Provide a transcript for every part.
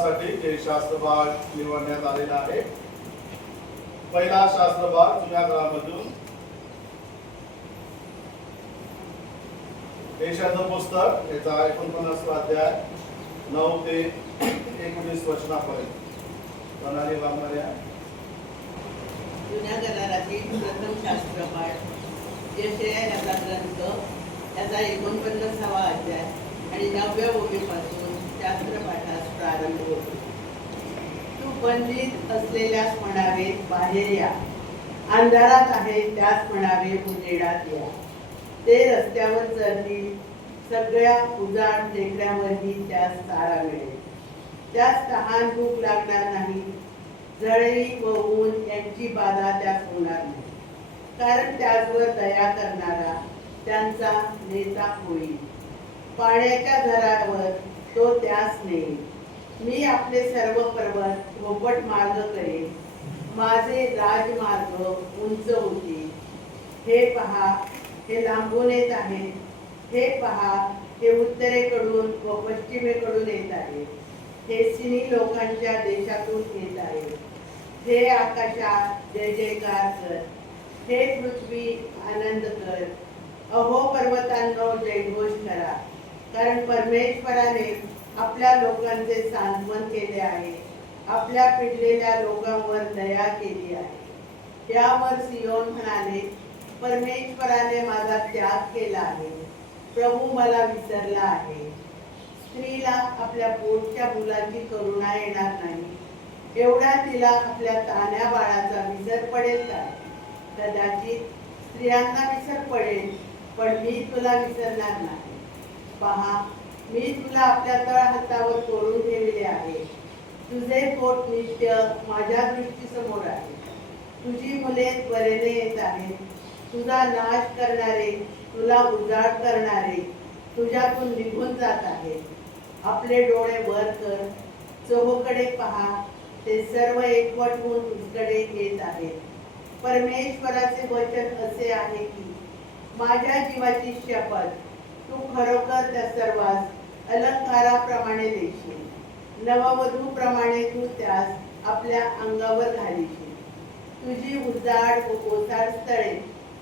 भागासाठी जे शास्त्र भाग निवडण्यात आलेला आहे. पहिला शास्त्र भाग जुन्या काळामधून देशाचं पुस्तक, याचा 49 अध्याय 9 ते 19 वचनापर्यंत प्रणाली वागणाऱ्या जुन्या करारातील प्रथम शास्त्रपाठ यशया याचा ग्रंथ, त्याचा 49वा अध्याय आणि 9व्या ओळीपासून शास्त्रपाठास प्रारंभ होतो. तू बंदीत असलेल्यास म्हणावे बाहेर या, अंधारात आहे त्यास म्हणावे उजेडात या. ते रस्त्यावर चरतील, सगळ्या उजाड टेकड्यावरही त्यास चारा मिळेल. त्यास तहान भूक लागणार नाही, जळी व ऊन यांची बाधा त्यास होणार नाही. कारण त्याचवर दया करणारा त्यांचा नेता होईल. पाण्याच्या झऱ्यावर तो त्यास नेईल. मी आपले सर्व पर्वत धोपट मार्ग करेन, माझे राजमार्ग उंच होतील. हे पहा, हे लांबून येत आहेत. हे पहा, हे उत्तरेकडून व पश्चिमेकडून येत आहेत. हे सिनी लोकांच्या देशातून येत आहेत. हे आकाशात जय जयकार कर, हे पृथ्वी आनंद कर. अहो पर्वतांनो जयघोष करा, कारण परमेश्वराने आपल्या लोकांचे सांत्वन केले आहे. आपल्या पिडलेल्या लोकांवर दया केली आहे. यावर सियोन म्हणाले, परमेश्वराने माझा त्याग केला आहे, प्रभू मला विसरला आहे. स्त्रीला आपल्या पोटच्या मुलाची करुणा येणार नाही, एवढा तिला आपल्या तान्ह्या बाळाचा विसर पडेल का? कदाचित स्त्रियांना विसर पडेल, पण मी तुला विसरणार नाही. पहा, मी तुला आपल्या तळहातावर कोरून ठेवले आहे. तुझे पोट नित्य माझ्या दृष्टीसमोर आहे. तुझी मुले त्वरेने येत आहेत. तुझा नाश करणारे, तुला उजाड करणारे तुझ्यातून निघून जात आहेत. आपले डोळे वर कर, चहूकडे पहा, ते सर्व एकवट होऊन तुझकडे येत आहेत. परमेश्वराचे वचन असे आहे की, माझ्या जीवाची शपथ, तू खरोखर त्या सर्वांस अलंकाराप्रमाणे देशील. नववधूप्रमाणे तू त्यास आपल्या अंगावर घालीशील. तुझी उजाड व ओसाड स्थळे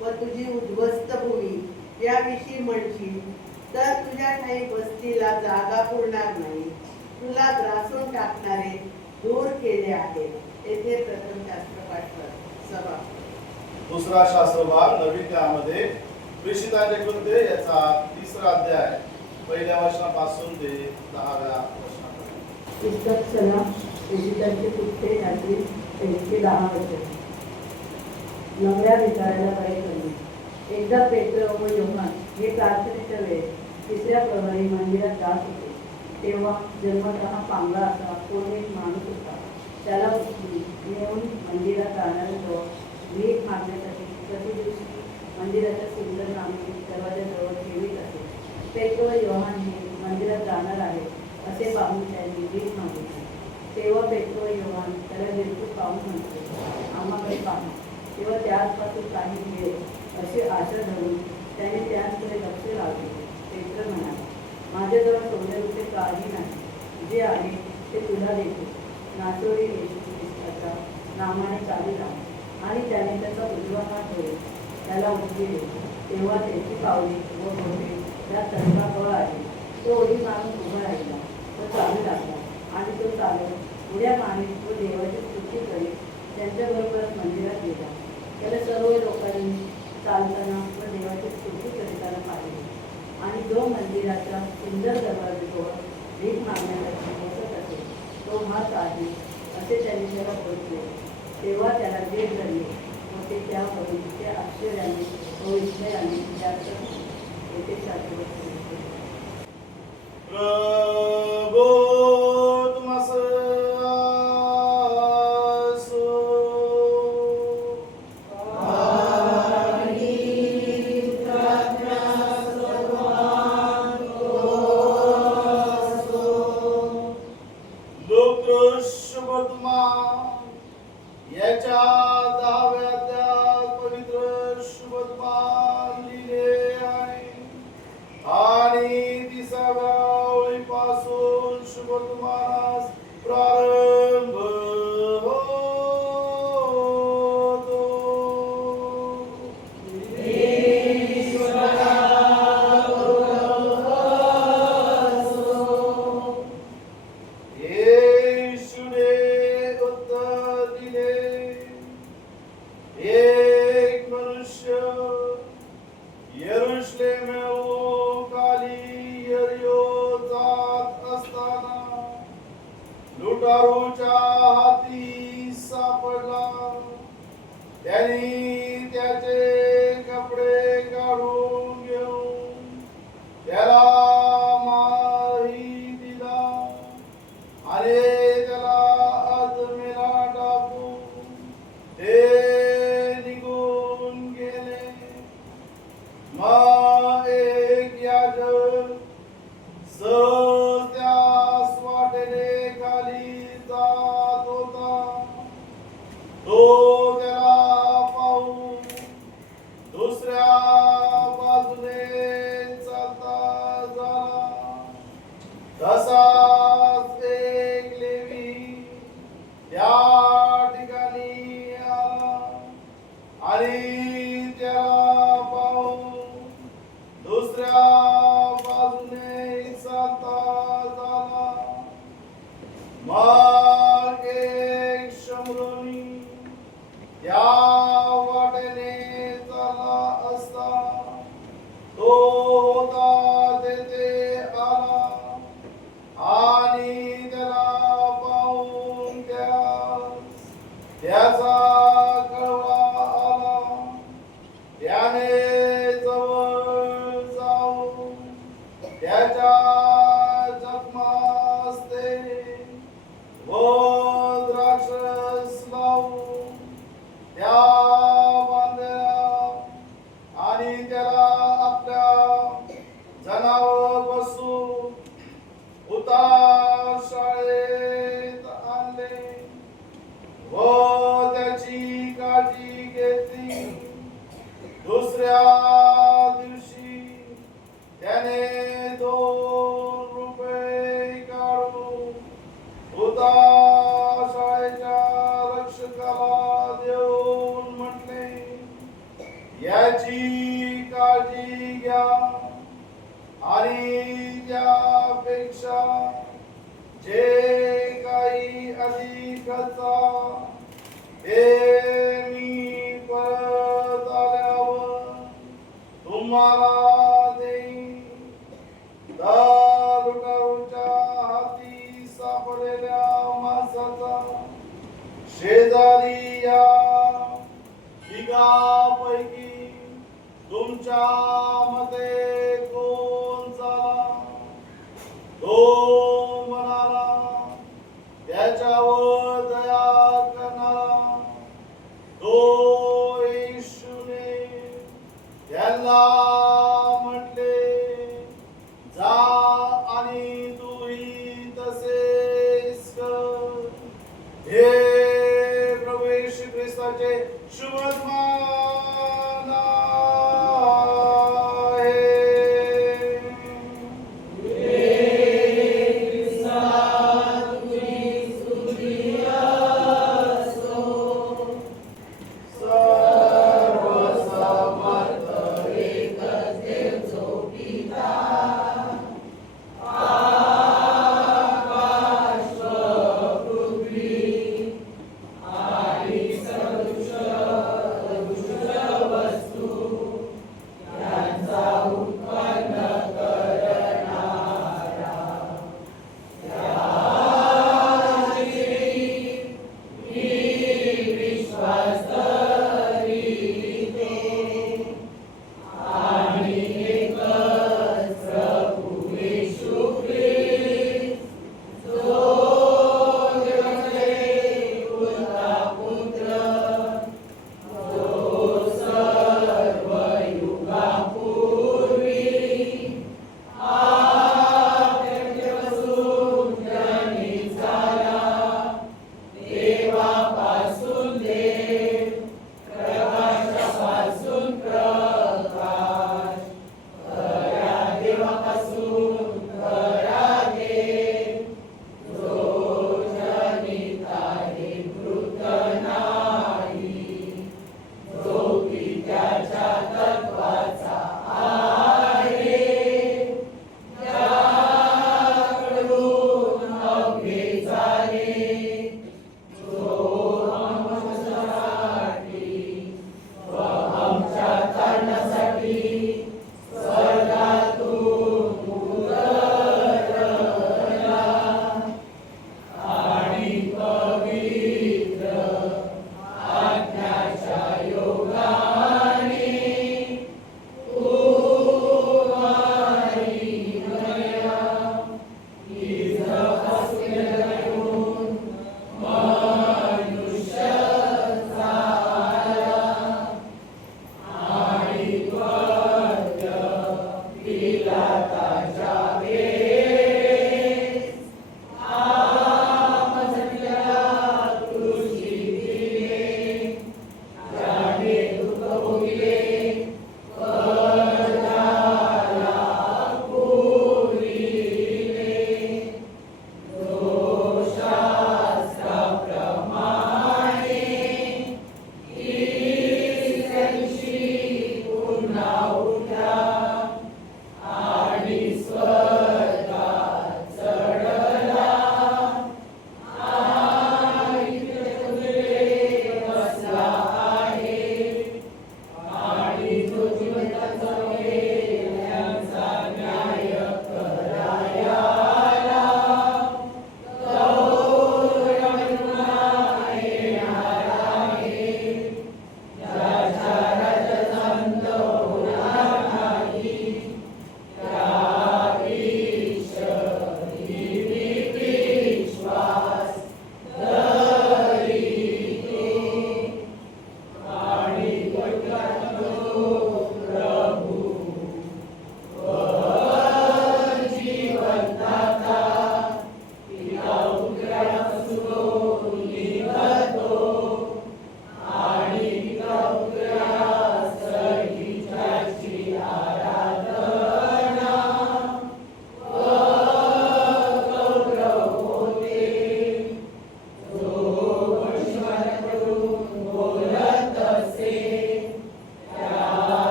व तुझी उद्ध्वस्त भूमी याविषयी म्हणशील, तर तुझ्या ठाई वस्तीला जागा पुरणार नाही. तुला ग्रासून टाकणारे दूर केले आहे. येथे प्रथम शास्त्रपाठ सभा. दुसरा शास्त्र भाग नवीन काळामध्ये प्रेषितांचे कृत्य, याचा 3रा अध्याय पहिल्या वचनापासून ते 10व्या वचनापर्यंत. पुस्तक चला प्रेषितांचे कृत्य यातील 10 वचन. नवऱ्या भिकाऱ्याला बरे करणे. एकदा पेत्र व योहान हे प्रार्थनेच्या वेळेस 3ऱ्या प्रहरी मंदिरात जात होते. तेव्हा जन्मतः पांगळा असा कोण एक माणूस होता. त्याला उचलून नेऊन मंदिरात जाणाऱ्याजवळ भीक मागण्यासाठी प्रति दिवशी मंदिराच्या सुंदर नामे दरवाजाजवळ ठेवीत असे. पेत्र व योहान हे मंदिरात जाणार आहे असे पाहून त्यांनी भीक मागितली. तेव्हा पेत्र व योहान त्याला निर्भूत पाहून म्हणते, आम्हाकडे पाहा. तेव्हा त्याचपासून काही मिळेल अशी आशा धरून त्याने त्यांकडे लक्ष लावले. पेत्र म्हणाला, माझ्याजवळ सोन्याचे काही नाही, जे आहे ते तुला देतो. नासोरी येशू ख्रिस्ताच्या नामाने चाली लाव. आणि त्याने त्याचा उजवा हात धरून त्याला उठली देतो. तेव्हा त्याची पावले व बोटे त्या तळपाजवळ आली. तो ओढी मारून उभा राहिला व चालू लागला. आणि तो चालत उड्या मारीत व देवाची स्तुती करीत त्यांच्याबरोबर मंदिरात गेला. त्याला सर्व लोकांनी चालताना व देवाची स्तुती करीताना पाहिले. आणि जो मंदिराच्या सुंदर दरवाजाजवळ भीक मागण्यासाठी बसत असेल तो हाच आहे असे त्यांनी त्याला ओळखले. तेव्हा त्याला जे घडले व ते त्यावरून ते आश्चर्याने व विस्मयाने जास्त येथे शास्त्रवत प्रभो तुमस याच्या 10व्या अध्यायात पवित्र शुभत्मा लिहिले आहे आणि 30व्या उठले मिळवून खाली यरियो जात असताना लुटारूच्या हाती सापडला. त्यांनी त्याचे कपडे काढून घेऊन त्याला मारही दिला आणि त्याला आत्मेला टाकून ते निघून गेले. मग एक याजक सहज त्यास वाटेने खाली जात होता. तो त्याला पाहून दुसऱ्या बाजूने चालता झाला. तसाच एक लेवी त्या ठिकाणी आला आणि त्याला पाहून दुसऱ्या बाजूने चालता झाला. मग एक शमरोनी त्या वाटेने चालला असता तो होता तेथे आला आणि त्याला पाहून त्याचा कळवा आला. त्याने जवळ जाऊन त्याच्या जखमास तेल व द्राक्षरस लावून त्या बांधल्या आणि त्याला आपल्या जनावर बसून उतार शाळेत आणले व त्याची काळजी घेतली. दुसऱ्या दिवशी त्याने 2 रुपये काढून उतार शाळेच्या रक्षकाला देऊन म्हटले, याची काळजी घ्या आणि त्यापेक्षा जे काही अधिकचा ते मी परत आल्यावर तुम्हाला देईन. लुटारूच्या हाती सापडलेल्या माणसाचा शेजारी या तिघांपैकी तुमच्या मते कोण झाला? तो म्हणाला, त्याच्यावर दया करणारा. तो येशूने त्याला म्हटले, जा आणि तूही तसेच कर. हे प्रभू येशू ख्रिस्ताचे शुभनाम आहे. सर्वसमर्थ एक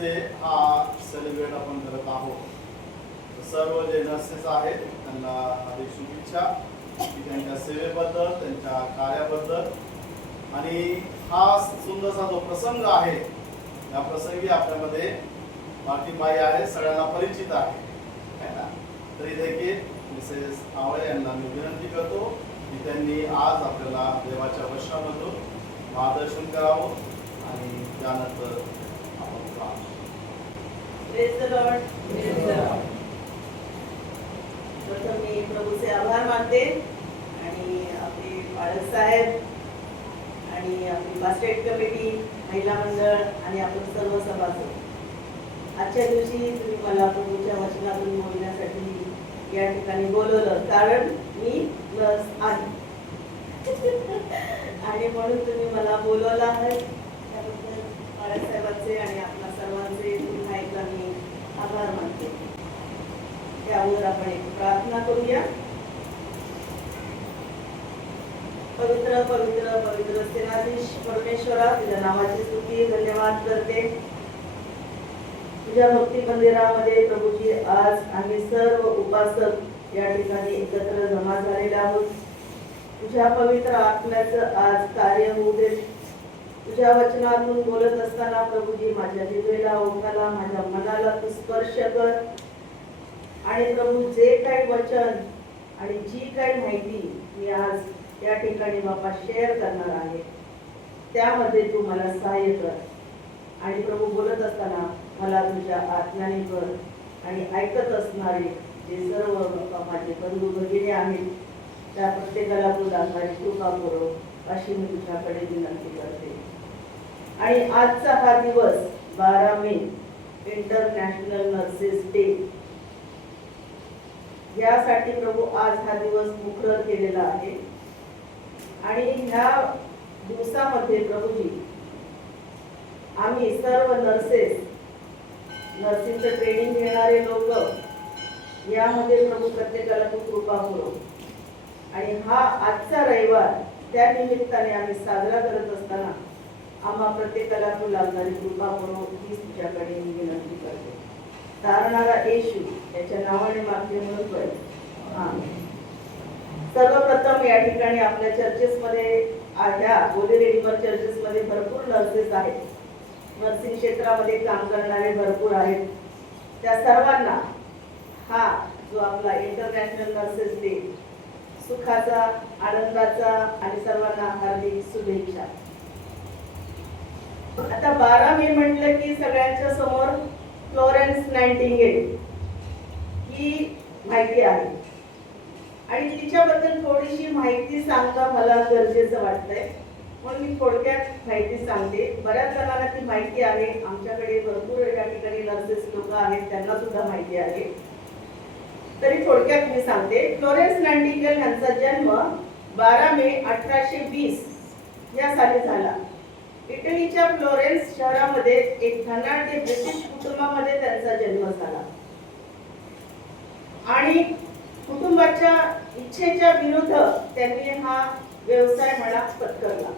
डे हा सेलिब्रेट आपण करत आहोत. सर्व जे नर्सेस आहेत त्यांना हार्दिक शुभेच्छा की त्यांच्या सेवेबद्दल, त्यांच्या कार्याबद्दल. आणि हा सुंदरसा जो प्रसंग आहे, या प्रसंगी आपल्यामध्ये बाई आहे, सगळ्यांना परिचित आहे ना. तरी देखील मिसेस आवळे यांना मी विनंती करतो की त्यांनी आज आपल्याला देवाच्या वचनामधून मार्गदर्शन करावं आणि त्यानंतर आपण प्रार्थना. Praise the Lord. Praise the Lord. प्रथम मी प्रभूचे आभार मानते आणि आपले बाळक साहेब आणि आपली बास्केट कमिटी, महिला मंडळ आणि आपण सर्व सभासद, आजच्या दिवशी तुम्ही मला प्रभूच्या वचनातून बोलण्यासाठी या ठिकाणी बोलवलं, कारण मी प्लस आहे आणि म्हणून तुम्ही मला बोलवलं आहे. त्याबद्दल बाळासाहेबांचे आणि आपल्या सर्वांचे पुन्हा एकदा मी आभार मानते. त्यावर आपण एक प्रार्थना करूया. पवित्र पवित्र पवित्र सेनाधीश परमेश्वरा, तुझ्या नावाची स्तुती धन्यवाद करते. तुझ्या भक्ती मंदिरामध्ये प्रभूजी आज आम्ही सर्व उपासक या ठिकाणी एकत्र जमा झालेले आहोत. तुझ्या पवित्र आत्म्याचं आज कार्य होऊ दे. तुझ्या वचनातून बोलत असताना प्रभूजी माझ्या जिभेला, ओठाला, माझ्या मनाला तू स्पर्श कर. आणि प्रभू जे काही वचन आणि जी काही माहिती मी आज या ठिकाणी बाबा शेअर करणार आहे, त्यामध्ये तू मला सहाय्य कर. आणि प्रभू बोलत असताना मला तुझ्या आत्म्याने कर. आणि ऐकत असणारे जे सर्व बाबा माझे बंधू भगिनी आहेत, त्या प्रत्येकाला तू दाखवायची कृपा करो अशी मी तुझ्याकडे विनंती करते. आणि आजचा हा दिवस 12 मे इंटरनॅशनल नर्सेस डे, यासाठी प्रभू आज हा दिवस मुखर केलेला आहे. आणि ह्या दिवसामध्ये प्रभूजी आम्ही सर्व नर्सेस, नर्सिंगचं ट्रेनिंग घेणारे लोक, यामध्ये प्रभू प्रत्येकाला तू कृपा करो. आणि हा आजचा रविवार त्या निमित्ताने आम्ही साजरा करत असताना आम्हा प्रत्येकाला तू लागणारी कृपा करो हीच तुझ्याकडे मी विनंती करते. तारणारा येशू याच्या नावाने मागते म्हणून कर. सर्वप्रथम या ठिकाणी आपल्या चर्चेसमध्ये, ह्या होली रिडीमर चर्चेसमध्ये भरपूर नर्सेस आहेत, नर्सिंग क्षेत्रामध्ये काम करणारे भरपूर आहेत. त्या सर्वांना हा जो आपला इंटरनॅशनल नर्सेस डे सुखाचा, आनंदाचा आणि सर्वांना हार्दिक शुभेच्छा. आता 12 मे म्हटलं की सगळ्यांच्या समोर फ्लोरेन्स नाइटिंगेल ही माहिती आहे आणि तिच्याबद्दल थोडीशी माहिती सांगणं मला गरजेचं वाटतंय, म्हणून मी थोडक्यात माहिती सांगते. बऱ्याच जणांना ती माहिती आहे, आमच्याकडे भरपूर या ठिकाणी नर्सेस लोक आहेत, त्यांना सुद्धा माहिती आहे, तरी थोडक्यात मी सांगते. फ्लोरेन्स नाइटिंगेल यांचा जन्म 12 मे 1820 या साली झाला. इटलीच्या फ्लोरेन्स शहरामध्ये एक धनाढ्य ब्रिटिश कुटुंबामध्ये त्यांचा जन्म झाला आणि कुटुंबाच्या इच्छेच्या विरुद्ध त्यांनी हा व्यवसाय म्हणा पत्करला.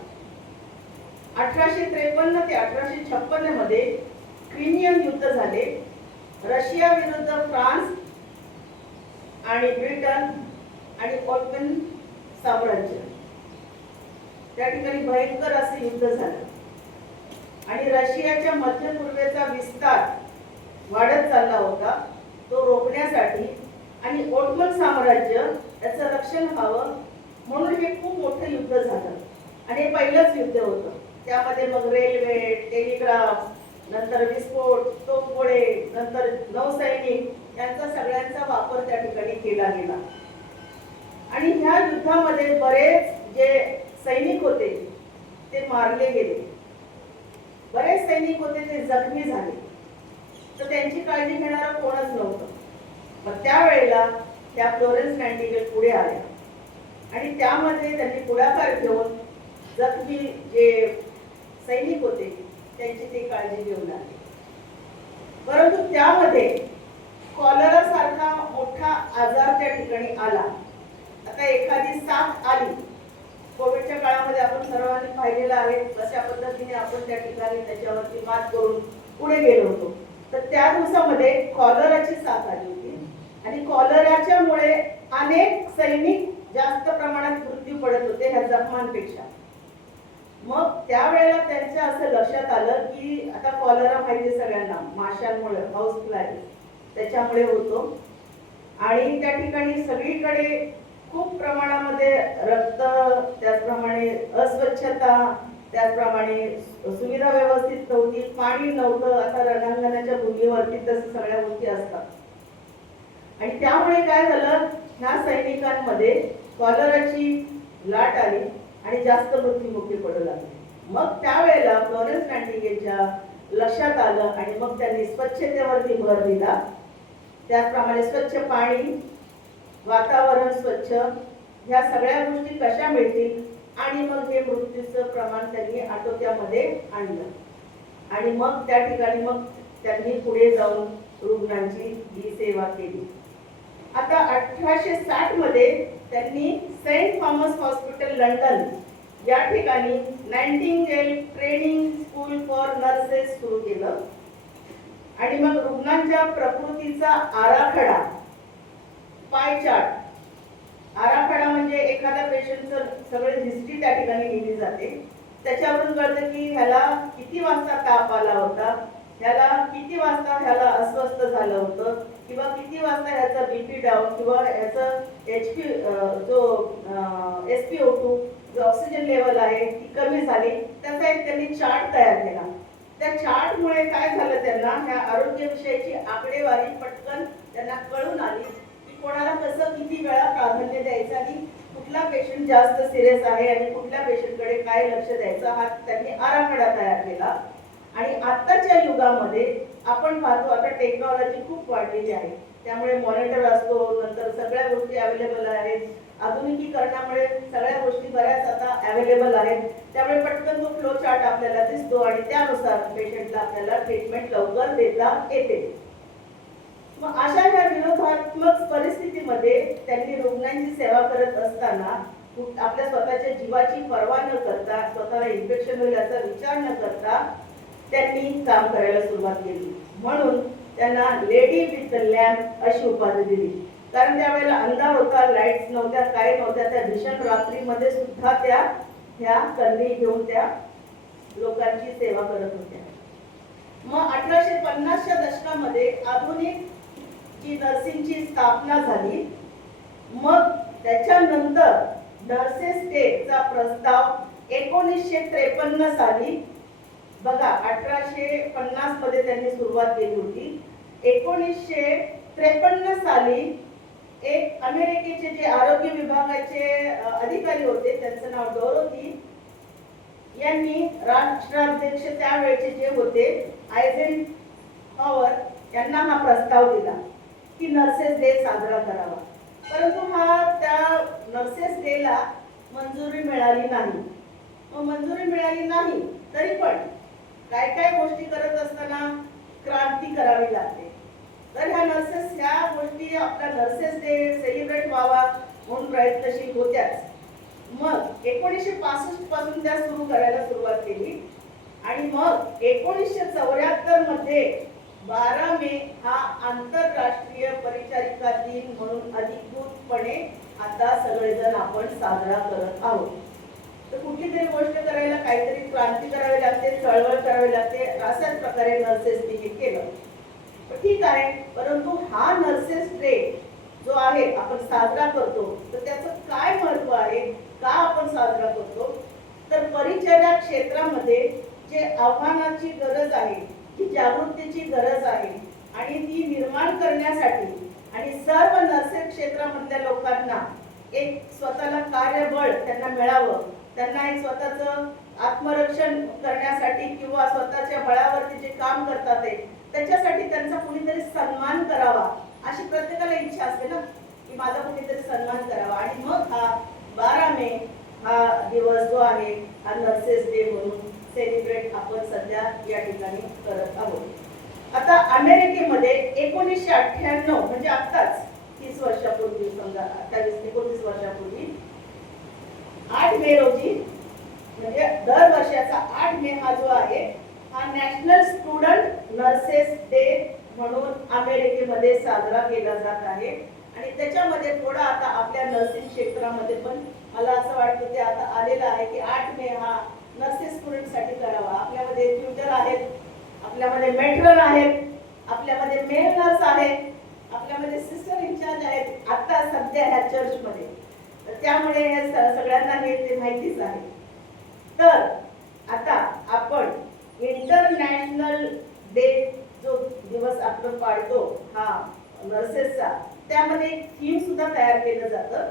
1853 ते 1856 मध्ये क्रिमियन युद्ध झाले. रशिया विरुद्ध फ्रान्स आणि ब्रिटन आणि ऑटोमन साम्राज्य, त्या ठिकाणी भयंकर असे युद्ध झाले आणि रशियाच्या मध्य पूर्वेचा विस्तार वाढत चालला होता. तो रोखण्यासाठी आणि ऑटोमन साम्राज्य याचं रक्षण व्हावं म्हणून हे खूप मोठं युद्ध झालं आणि हे पहिलंच युद्ध होतं. त्यामध्ये मग रेल्वे, टेलिग्राफ, नंतर विस्फोट, तोफगोळे, नंतर नौसैनिक यांचा सगळ्यांचा वापर त्या ठिकाणी केला गेला. आणि ह्या युद्धामध्ये बरेच जे सैनिक होते ते मारले गेले, बरेच सैनिक होते ते जखमी झाले, तर त्यांची काळजी घेणारा कोणच नव्हतं. मग त्यावेळेला त्या फ्लोरेन्स नाइटिंगेल पुढे आल्या आणि त्यामध्ये त्यांनी पुढाकार घेऊन जखमी जे सैनिक होते त्यांची ते काळजी घेऊन आले. परंतु त्यामध्ये कॉलरा सारखा मोठा आजार त्या ठिकाणी आला. आता एखादी साथ आली, कोविडच्या काळामध्ये आपण सर्वांनी पाहिलेलं आहे कशा पद्धतीने आपण त्या ठिकाणी त्याच्यावरती मात करून पुढे गेलो होतो. तर त्या दिवसामध्ये कॉलराची साथ आली होती आणि कॉलराच्यामुळे अनेक सैनिक जास्त प्रमाणात मृत्यू पडत होते ह्या जखमांपेक्षा. मग त्यावेळेला त्यांच्या असं लक्षात आलं की आता कॉलरा माहिती सगळ्यांना माशांमुळे हाऊस फ्लाय त्याच्यामुळे होतो आणि त्या ठिकाणी सगळीकडे खूप प्रमाणामध्ये रक्त, त्याचप्रमाणे अस्वच्छता, त्याचप्रमाणे सुविधा व्यवस्थित नव्हती, पाणी नव्हतं. आता रणांगणाच्या भूमीवरती तसं सगळ्या गोष्टी असतात आणि त्यामुळे काय झालं, ह्या सैनिकांमध्ये कॉलराची लाट आली आणि जास्त मृत्युमुखी पडू लागले. मग त्यावेळेला फ्लोरेन्स नायटिंगेलच्या लक्षात आलं आणि मग त्यांनी स्वच्छतेवरती भर दिला. त्याचप्रमाणे स्वच्छ पाणी, वातावरण स्वच्छ, ह्या सगळ्या गोष्टी कशा मिळतील आणि मग हे मृत्यूचं प्रमाण त्यांनी आटोक्यामध्ये आणलं आणि मग त्या ठिकाणी मग त्यांनी पुढे जाऊन रुग्णांची ही सेवा केली. आता 1860 मध्ये त्यांनी सेंट थॉमस हॉस्पिटल लंडन या ठिकाणी nightingale training school for nurses सुरू केलं आणि मग रुग्णांच्या प्रकृतीचा आराखडा, पाय चार्ट, आराखडा म्हणजे एखाद्या पेशंटचं सगळं हिस्ट्री त्या ठिकाणी लिहिली जाते. त्याच्यावरून कळतं की ह्याला किती वाजता ताप आला होता, ह्याला किती वाजता ह्याला अस्वस्थ झालं होतं, किंवा किती वाजता ह्याचा बीपी डाऊन किंवा ह्याचं HP जो SpO2 जो ऑक्सिजन लेवल आहे ती कमी झाली. त्याचा एक त्यांनी चार्ट तयार केला. त्या चार्टमुळे काय झालं, त्यांना ह्या आरोग्यविषयीची आकडेवारी पटकन त्यांना कळून आली की कोणाला कसं किती वेळा प्राधान्य द्यायचं आणि कुठला पेशंट जास्त सिरियस आहे आणि कुठल्या पेशंटकडे काय लक्ष द्यायचं, हा त्यांनी आराखडा तयार केला. आणि आत्ताच्या युगामध्ये आपण पाहतो आता टेक्नॉलॉजी खूप वाढलेली आहे, त्यामुळे मॉनिटर असतो, नंतर सगळ्या गोष्टी अवेलेबल आहेत. आधुनिकीकरणामुळे सगळ्या गोष्टी बऱ्याच आता अवेलेबल आहेत, त्यामुळे पटकन तो फ्लो चार्ट आपल्याला दिसतो आणि त्यानुसार पेशंटला आपल्याला ट्रीटमेंट लवकर देता येते. मग अशा ह्या विरोधात्मक परिस्थितीमध्ये त्यांनी रुग्णांची सेवा करत असताना आपल्या स्वतःच्या जीवाची पर्वा न करता, स्वतःला इन्फेक्शन होईल याचा विचार न करता त्यांनी काम करायला सुरुवात केली. म्हणून त्यांना लेडी विथ द लॅम्प अशी उपाधी दिली. कारण त्यावेळेला अंधार होता, लाईट्स नव्हत्या, काय नव्हत्या. त्या भीषण रात्रीमध्ये सुद्धा त्या ह्या कंदी घेऊन त्या लोकांची सेवा करत होत्या. मग 1850च्या दशकामध्ये आधुनिक जी नर्सिंगची स्थापना झाली. मग त्याच्यानंतर नर्सेस डेचा प्रस्ताव 1953 साली, बघा 1850 मध्ये त्यांनी सुरुवात केली होती. 1953 साली एक अमेरिकेचे जे आरोग्य विभागाचे अधिकारी होते, त्यांचं नाव डोरोथी, यांनी राष्ट्राध्यक्ष त्यावेळेचे जे होते आयझेनहॉवर यांना हा प्रस्ताव दिला की नर्सेस डे साजरा करावा. परंतु त्या नर्सेस डेला मंजुरी मिळाली नाही. मग मंजुरी मिळाली नाही तरी पण काय काय गोष्टी करत असताना क्रांती करावी लागते. तर ह्या नर्सेस ह्या गोष्टी आपला नर्सेस डे सेलिब्रेट व्हावा म्हणून प्रयत्नशील होत्याच. मग 1965 पासून त्या सुरू करायला सुरुवात केली आणि मग 1974 मध्ये 12 मे हा आंतरराष्ट्रीय परिचारिका दिन म्हणून अधिकृतपणे आता सगळेजण आपण साजरा करत आहोत. तर कुठली तरी गोष्ट करायला काहीतरी क्रांती करावी लागते, चळवळ करावी लागते. अशाच प्रकारे नर्सेसनी हे केलं. ठीक आहे, परंतु हा नर्सेस डे जो आहे आपण साजरा करतो तर त्याचं काय महत्व आहे, का आपण साजरा करतो, तर परिचर्या क्षेत्रामध्ये जे आव्हानाची गरज आहे, जी जागृतीची गरज आहे आणि ती निर्माण करण्यासाठी आणि सर्व नर्सेस क्षेत्रामधल्या लोकांना एक स्वतःला कार्यबळ त्यांना मिळावं, त्यांना एक स्वतःचं आत्मरक्षण करण्यासाठी किंवा स्वतःच्या बळावरती जे काम करतात त्याच्यासाठी त्यांचा कुणीतरी सन्मान करावा अशी प्रत्येकाला इच्छा असते ना, की माझा कुणीतरी सन्मान करावा. आणि मग हा 12 मे हा दिवस जो आहे हा नर्सेस डे म्हणून सेलिब्रेट आपण सध्या या ठिकाणी करत आहोत. आता अमेरिकेमध्ये 1998 म्हणजे आत्ताच 30 वर्षापूर्वी, समजा 28-29 वर्षापूर्वी 8 मे रोजी, म्हणजे दर वर्षाचा 8 मे हा जो आहे हा नॅशनल स्टुडंट नर्सेस डे म्हणून अमेरिकेमध्ये साजरा केला जात आहे आणि त्याच्यामध्ये थोडा आता आपल्या नर्सिंग क्षेत्रामध्ये पण मला असं वाटतं ते आता आलेलं आहे की 8 मे हा नर्सेस स्टुडंटसाठी करावा. आपल्यामध्ये ट्युटर आहेत, आपल्यामध्ये मेट्रन आहेत, आपल्यामध्ये मेल नर्स आहेत, आपल्यामध्ये सिस्टर इन्चार्ज आहेत आता सध्या ह्या चर्चमध्ये. तर त्यामुळे हे सगळ्यांना हे ते माहितीच आहे. तर आता आपण इंटरनॅशनल डे जो दिवस आपण पाळतो हा नर्सेसचा, त्यामध्ये एक थीम सुद्धा तयार केलं जातं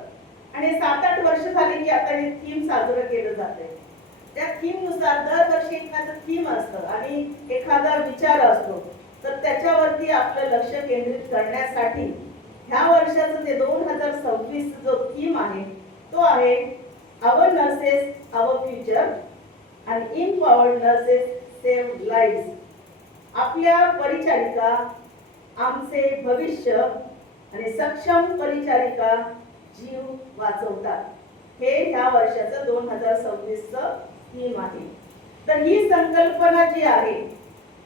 आणि 7-8 वर्ष झाली की आता हे थीम साजरं केलं जातंय. त्या थीम नुसार दरवर्षी एखादं थीम असतं आणि एखादा विचार असतो. तर त्याच्यावरती आपलं लक्ष केंद्रित करण्यासाठी ह्या वर्षाचं जे 2026 जो थीम आहे तो आहे आवर नर्सेस आवर फ्युचर आणि इम्पॉवर्ड नर्सेस सेव्ह लाईव्स. आपल्या परिचारिका आमचे भविष्य आणि सक्षम परिचारिका जीव वाचवतात. हे ह्या वर्षाचं 2026चं थीम आहे. तर ही संकल्पना जी आहे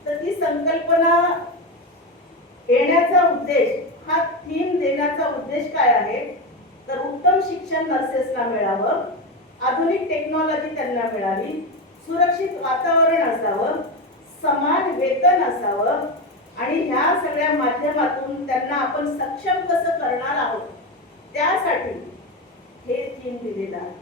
तर ती संकल्पना येण्याचा उद्देश, हा थीम देण्याचा उद्देश काय आहे तर उत्तम शिक्षण नर्सेसला मिळावं, आधुनिक टेक्नॉलॉजी त्यांना मिळावी, सुरक्षित वातावरण असावं, समान वेतन असावं आणि ह्या सगळ्या माध्यमातून त्यांना आपण सक्षम कसं करणार आहोत त्यासाठी हे थीम दिलेलं आहे.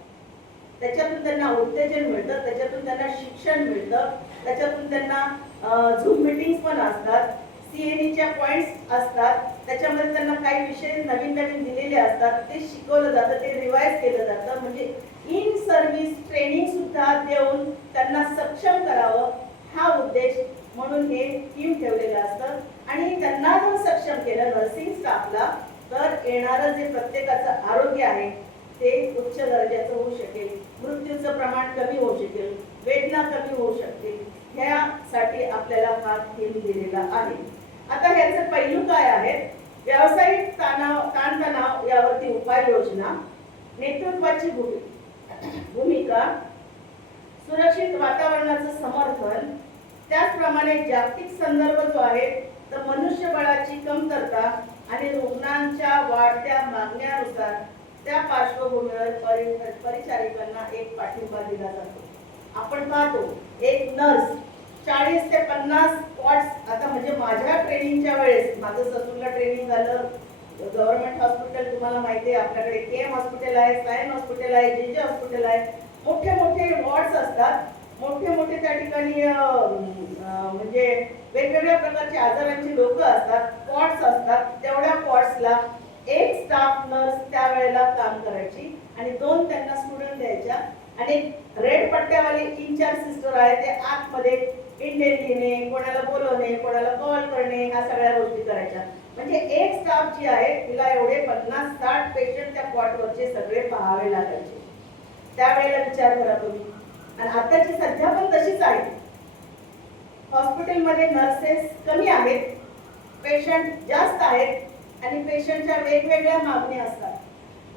त्याच्यातून त्यांना उत्तेजन मिळतं, त्याच्यातून त्यांना शिक्षण मिळतं, त्याच्यातून त्यांना झूम मीटिंग्स पण असतात, CNEच्या पॉइंट्स असतात, त्याच्यामध्ये त्यांना काही विषय नवीन नवीन दिलेले असतात, ते शिकवलं जातं, ते रिवाइज केलं जातं. म्हणजे इन सर्व्हिस ट्रेनिंग सुद्धा देऊन त्यांना सक्षम करावं हा उद्देश म्हणून हे थीम ठेवलेलं असतं. आणि त्यांना जर सक्षम केलं नर्सिंग स्टाफला तर येणारं जे प्रत्येकाचं आरोग्य आहे ते उच्च दर्जाचं होऊ शकेल, मृत्यूचं प्रमाण कमी होऊ शकेल, वेदना कमी होऊ शकतील. ह्यासाठी आपल्याला हा थीम दिलेला आहे. आता ह्याचे पैलू काय आहेत? व्यावसायिक ताणतणाव यावरती उपाययोजना, नेतृत्वाची भूमिका, सुरक्षित वातावरणाचं समर्थन, त्याचप्रमाणे जागतिक संदर्भ जो आहे तर मनुष्यबळाची कमतरता आणि रुग्णांच्या वाढत्या मागण्यानुसार त्या पार्श्वभूमीवर परिचारिकांना एक पाठिंबा दिला जातो. आपण पाहतो एक नर्स 40 ते 50 स्पॉट्स. आता म्हणजे माझ्या ट्रेनिंगच्या वेळेस, माझं ससूनला ट्रेनिंग झालं, गव्हर्नमेंट हॉस्पिटल तुम्हाला माहिती आहे, आपल्याकडे KM हॉस्पिटल आहे, सायन हॉस्पिटल आहे, JJ हॉस्पिटल आहे, मोठे मोठे वॉर्ड्स असतात, मोठे मोठे त्या ठिकाणी म्हणजे वेगवेगळ्या प्रकारच्या आजारांची लोक असतात, पॉट्स असतात. तेवढ्या पॉट्सला एक स्टाफ नर्स त्यावेळेला काम करायची आणि 2 त्यांना स्टुडंट द्यायच्या आणि रेड पट्ट्यावाले इन्चार्ज सिस्टर आहे ते आतमध्ये इंडेंट लिहिणे, कोणाला बोलवणे, कोणाला कॉल करणे, ह्या सगळ्या गोष्टी करायच्या. म्हणजे एक स्टाफ जी आहे तिला एवढे 50-60 पेशंट त्या पॉटवरचे सगळे पाहावे लागायचे. त्यावेळेला विचार करा तुम्ही. आणि आताची सध्या पण तशीच आहे. हॉस्पिटलमध्ये नर्सेस कमी आहेत, पेशंट जास्त आहेत आणि पेशंटच्या वेगवेगळ्या मागण्या असतात,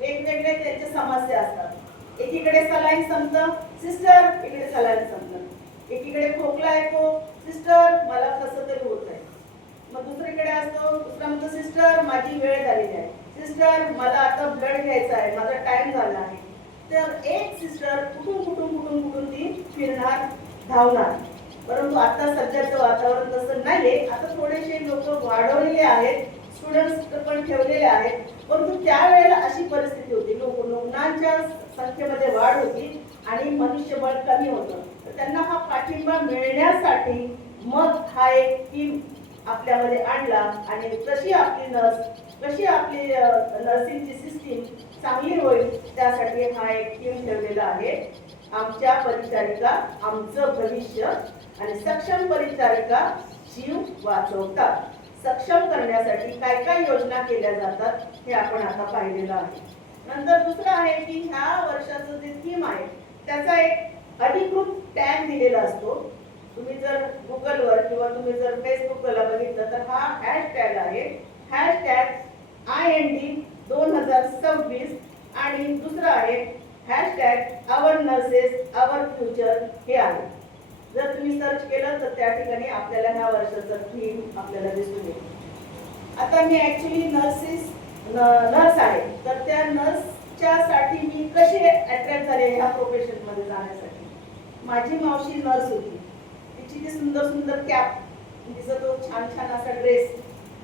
वेगवेगळे त्यांच्या समस्या असतात. एकीकडे सलाईन संपतं, सिस्टर इकडे सलाईन संपतं. एकीकडे खोकला येतो, सिस्टर मला कसं तरी होत आहे. मग दुसरीकडे असतो, दुसरा म्हणतो सिस्टर माझी वेळ झालेली आहे, सिस्टर मला आता ब्लड घ्यायचा आहे, माझा टाइम झाला आहे. तर एक सिस्टर कुठून ती फिरणार, धावणार. परंतु आता सध्याचं वातावरण तसं नाहीये. आता थोडेसे लोक वाढवलेले आहेत, स्टुडंट्स पण ठेवलेले आहेत, परंतु त्यावेळेला अशी परिस्थिती होती, रुग्णांच्या संख्येमध्ये वाढ होती आणि मनुष्यबळ कमी होतं. तर त्यांना हा पाठिंबा मिळण्यासाठी मग हा एक टीम आपल्यामध्ये आणला आणि कशी आपली नर्सिंगची सिस्टीम चांगली होईल त्यासाठी हा एक टीम ठेवलेला आहे. आमच्या परिचारिका आमचं भविष्य आणि सक्षम परिचारिका जीव वाचवतात. सक्षम करण्यासाठी काय काय योजना केल्या जातात हे आपण आता पाहिलेलं आहे. नंतर दुसरं आहे की ह्या वर्षाचं जे थीम आहे त्याचा एक अधिकृत टॅग दिलेला असतो. तुम्ही जर गुगलवर किंवा तुम्ही जर फेसबुकला बघितलं तर हा हॅशटॅग आहे, #IND 2026 आणि दुसरं आहे #आवर नर्सेस आवर फ्युचर हे आहे. जर तुम्ही सर्च केलं तर त्या ठिकाणी आपल्याला ह्या वर्षाचं थीम आपल्याला दिसून येईल. आता मी ऍक्च्युली नर्स आहे, तर त्या नर्सच्या साठी मी कसे अट्रॅक्ट झाले ह्या प्रोफेशन मध्ये जाण्यासाठी. माझी मावशी नर्स होती, तिची ती सुंदर सुंदर कॅप, तिचा तो छान छान असा ड्रेस,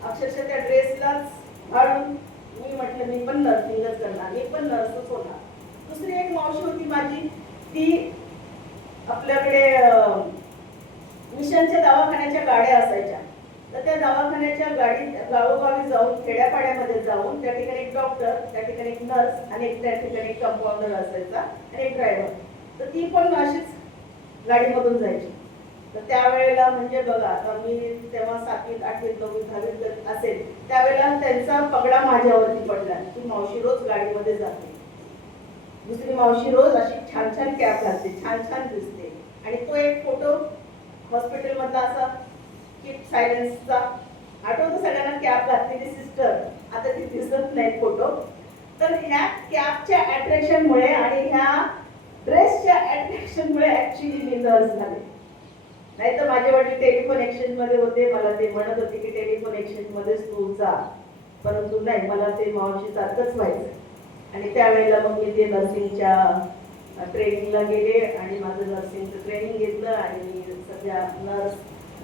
अक्षरशः त्या ड्रेसलाच घालून मी म्हटलं मी पण नर्सिंगच करणार, मी पण नर्सच होणार. दुसरी एक मावशी होती माझी, ती आपल्याकडे मिशनच्या दवाखान्याच्या गाड्या असायच्या, तर त्या दवाखान्याच्या गाडीत गावोगावी जाऊन खेड्यापाड्यामध्ये जाऊन त्या ठिकाणी एक डॉक्टर, त्या ठिकाणी एक नर्स आणि एक त्या ठिकाणी एक कंपाऊंडर असायचा आणि एक ड्रायव्हर, तर ती पण अशीच गाडीमधून जायची. तर त्यावेळेला म्हणजे बघा, आता मी तेव्हा 7वीत 8वीत 9वीत 10वीत असेल, त्यावेळेला त्यांचा पगडा माझ्यावरती पडला की मावशी रोज गाडीमध्ये जाते, दुसरी मावशी रोज अशी छान छान कॅप घालते, छान छान दिसते. आणि तो एक फोटो हॉस्पिटल मधला असा कीप सायलेन्सचा आठवतो सगळ्यांना, कॅप घातलेली सिस्टर, आता ती दिसत नाही फोटो. तर ह्या कॅपच्या अट्रॅक्शनमुळे आणि ह्या ड्रेसच्या अट्रॅक्शनमुळे ऍक्च्युली मी नर्स झाले. नाही तर माझे वडील टेलिफोन एक्सचेंज मध्ये होते, मला ते म्हणत होते की टेलिफोन एक्सचेंज मध्येच तू जा, परंतु नाही, मला ते मावशी सारखंच व्हायचं. आणि त्यावेळेला मग मी ते नर्सिंगच्या ट्रेनिंगला गेले आणि माझं नर्सिंगचं ट्रेनिंग घेतलं आणि मी सध्या नर्स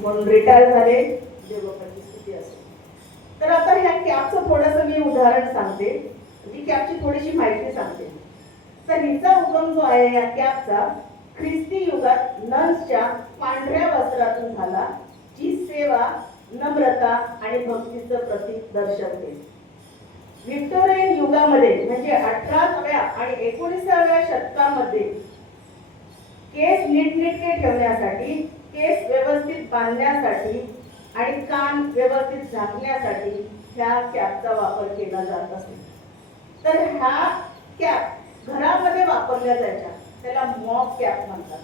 म्हणून रिटायर झाले, देवबापाची स्थिती असते. तर आता ह्या कॅपचं थोडंसं मी उदाहरण सांगते, जी कॅपची थोडीशी माहिती सांगते. तर हिचा उगम जो आहे या कॅपचा, ख्रिस्ती युगात नर्सच्या पांढऱ्या वस्त्रातून झाला, जी सेवा, नम्रता आणि भक्तीचं प्रतीक दर्शवते. व्हिक्टोरियन युगामध्ये म्हणजे 18व्या आणि 19व्या शतकामध्ये केस नीटनेटके ठेवण्यासाठी, केस व्यवस्थित बांधण्यासाठी आणि कान व्यवस्थित झाकण्यासाठी ह्या कॅपचा वापर केला जात असे. तर ह्या कॅप घरामध्ये वापरल्या जायच्या, त्याला मॉप कॅप म्हणतात.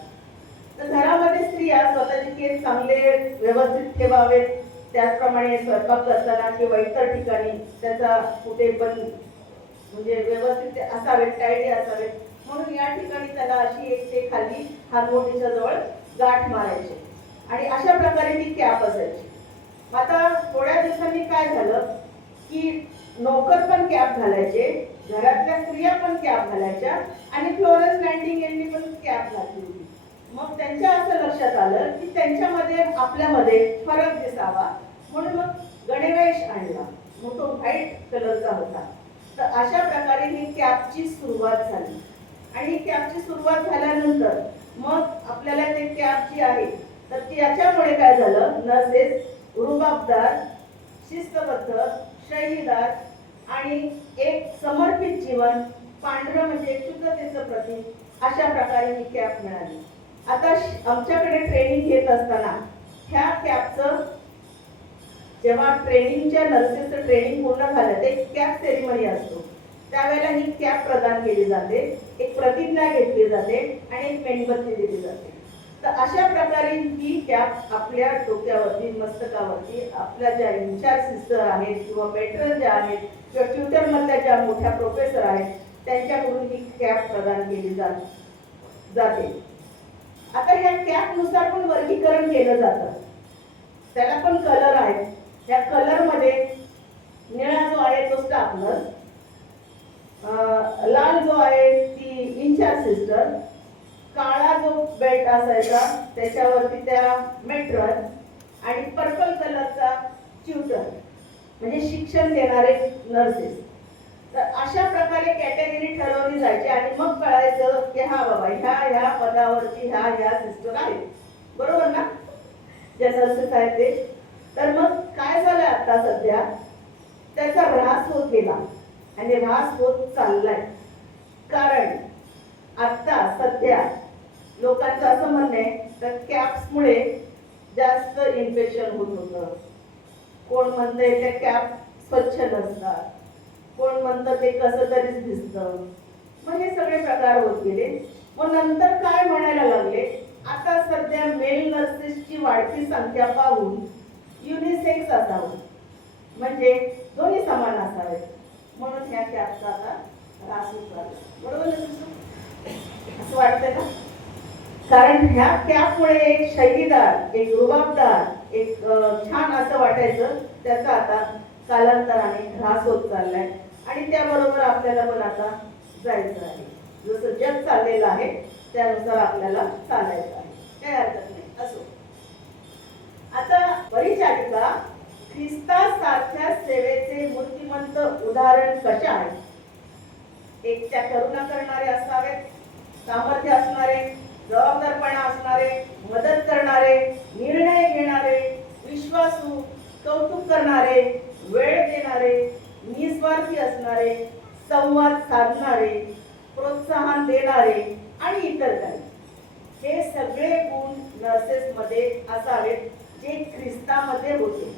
तर घरामध्ये स्त्रिया स्वतःचे केस चांगले व्यवस्थित ठेवावेत, त्याचप्रमाणे स्वयंपाक करताना किंवा इतर ठिकाणी त्याचा कुठे पण म्हणजे व्यवस्थित असावेत, टाईडी असावेत, म्हणून या ठिकाणी त्याला अशी एक ते खाली हातमोठीच्या जवळ गाठ मारायची आणि अशा प्रकारे ती कॅप असायची. आता थोड्या दिवसांनी काय झालं की नोकर पण कॅप घालायचे, घरातल्या स्त्रिया पण कॅप घालायच्या आणि फ्लोरेन्स नायटिंगेलनी पण कॅप घातली होती. मग त्यांच्या असं लक्षात आलं की त्यांच्यामध्ये आपल्यामध्ये फरक दिसावा, म्हणून मग गणवेश आणला, मग तो व्हाईट कलरचा होता. तर अशा प्रकारे ही कॅपची सुरुवात झाली. आणि कॅपची सुरुवात झाल्यानंतर मग आपल्याला ते कॅप जी आहे, तर त्याच्यामुळे काय झालं, नर्सेस रुबाबदार, शिस्तबद्ध, शैलीदार आणि एक समर्पित जीवन, पांढरं म्हणजे शुद्धतेचं प्रतीक, अशा प्रकारे ही कॅप मिळाली. आता आमच्याकडे ट्रेनिंग घेत असताना ह्या कॅपचं, जेव्हा ट्रेनिंगच्या नर्सेसचं ट्रेनिंग पूर्ण झालं, ते कॅप सेरेमनी असतो, त्यावेळेला ही कॅप प्रदान केली जाते, एक प्रतिज्ञा घेतली जाते आणि एक मेणबत्ती दिली जाते. तर अशा प्रकारे ही कॅप आपल्या डोक्यावरती, मस्तकावरती आपल्या ज्या इन्चार्ज सिस्टर आहेत किंवा मेट्रन ज्या आहेत किंवा ट्युटर मधल्या ज्या मोठ्या प्रोफेसर आहेत त्यांच्याकडून ही कॅप प्रदान केली जाते. आता ह्या कॅप नुसार पण वर्गीकरण केलं जातं, त्याला पण कलर आहेत. त्या कलर मध्ये निळा जो आहे तो स्टाफ नर्स, लाल जो आहे ती इन्चार्ज सिस्टर, काळा जो बेल्ट असायचा त्याच्यावरती त्या मेट्रन आणि पर्पल कलरचा ट्युटर म्हणजे शिक्षण देणारे नर्सेस. तर अशा प्रकारे कॅटेगरी ठरवली जायची आणि मग कळायचं की हा बाबा ह्या पदावरती ह्या सिस्टर आहेत, बरोबर ना, ज्या नर्सेस आहेत ते. तर मग काय झालं, आता सध्या त्याचा ऱ्हास होत गेला आणि ऱ्हास होत चाललाय. कारण आता सध्या लोकांचं असं म्हणणं आहे तर कॅप्समुळे जास्त इन्फेक्शन होत होतं. कोण म्हणतंय त्या कॅप स्वच्छ नसतात, कोण म्हणतं ते कसं तरीच दिसतं. मग हे सगळे प्रकार होत गेले. मग नंतर काय म्हणायला लागले, आता सध्या मेल नर्सेसची वाढती संख्या पाहून युनिसेक्स असावं, म्हणजे दोन्ही समान असावेत, म्हणून ह्या कॅपचा आता ऱ्हास होत चालला. बरोबर असं वाटतंय का? कारण ह्या कॅपमुळे एक शैलीदार, एक रुबाबदार, एक छान असं वाटायचं, त्याचा आता कालांतराने ऱ्हास होत चाललाय आणि त्याबरोबर आपल्याला पण आता जायचं आहे. जसं जग चाललेलं आहे त्यानुसार आपल्याला चालायचं आहे, काही हरकत नाही. असो, आता परिचारिका ख्रिस्तासारख्या सेवेचे मूर्तिमंत उदाहरण कसे आहे? एक त्या करुणा करणारे असावेत, सामर्थ्य असणारे, जबाबदारपणा असणारे, मदत करणारे, निर्णय घेणारे, विश्वासू, कौतुक करणारे, वेळ देणारे, निस्वार्थी असणारे, संवाद साधणारे, प्रोत्साहन देणारे आणि इतर काही. हे सगळे गुण नर्सेस मध्ये असावेत जे ख्रिस्तामध्ये होते.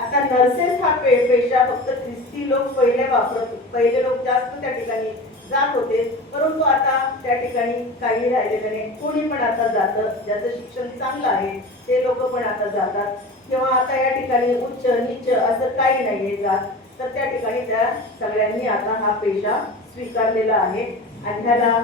आता नर्सेस हा पेशा फक्त ख्रिस्ती लोक पहिले लोक जास्त त्या ठिकाणी जात होते, परंतु आता त्या ठिकाणी काही राहिलेलं नाही. कोणी पण आता जातं, ज्याचं शिक्षण चांगलं आहे ते लोक पण आता जातात. किंवा आता या ठिकाणी उच्च नीच असं काही नाहीये जात, तर त्या ठिकाणी त्या सगळ्यांनी आता हा पेशा स्वीकारलेला आहे आणि ह्याला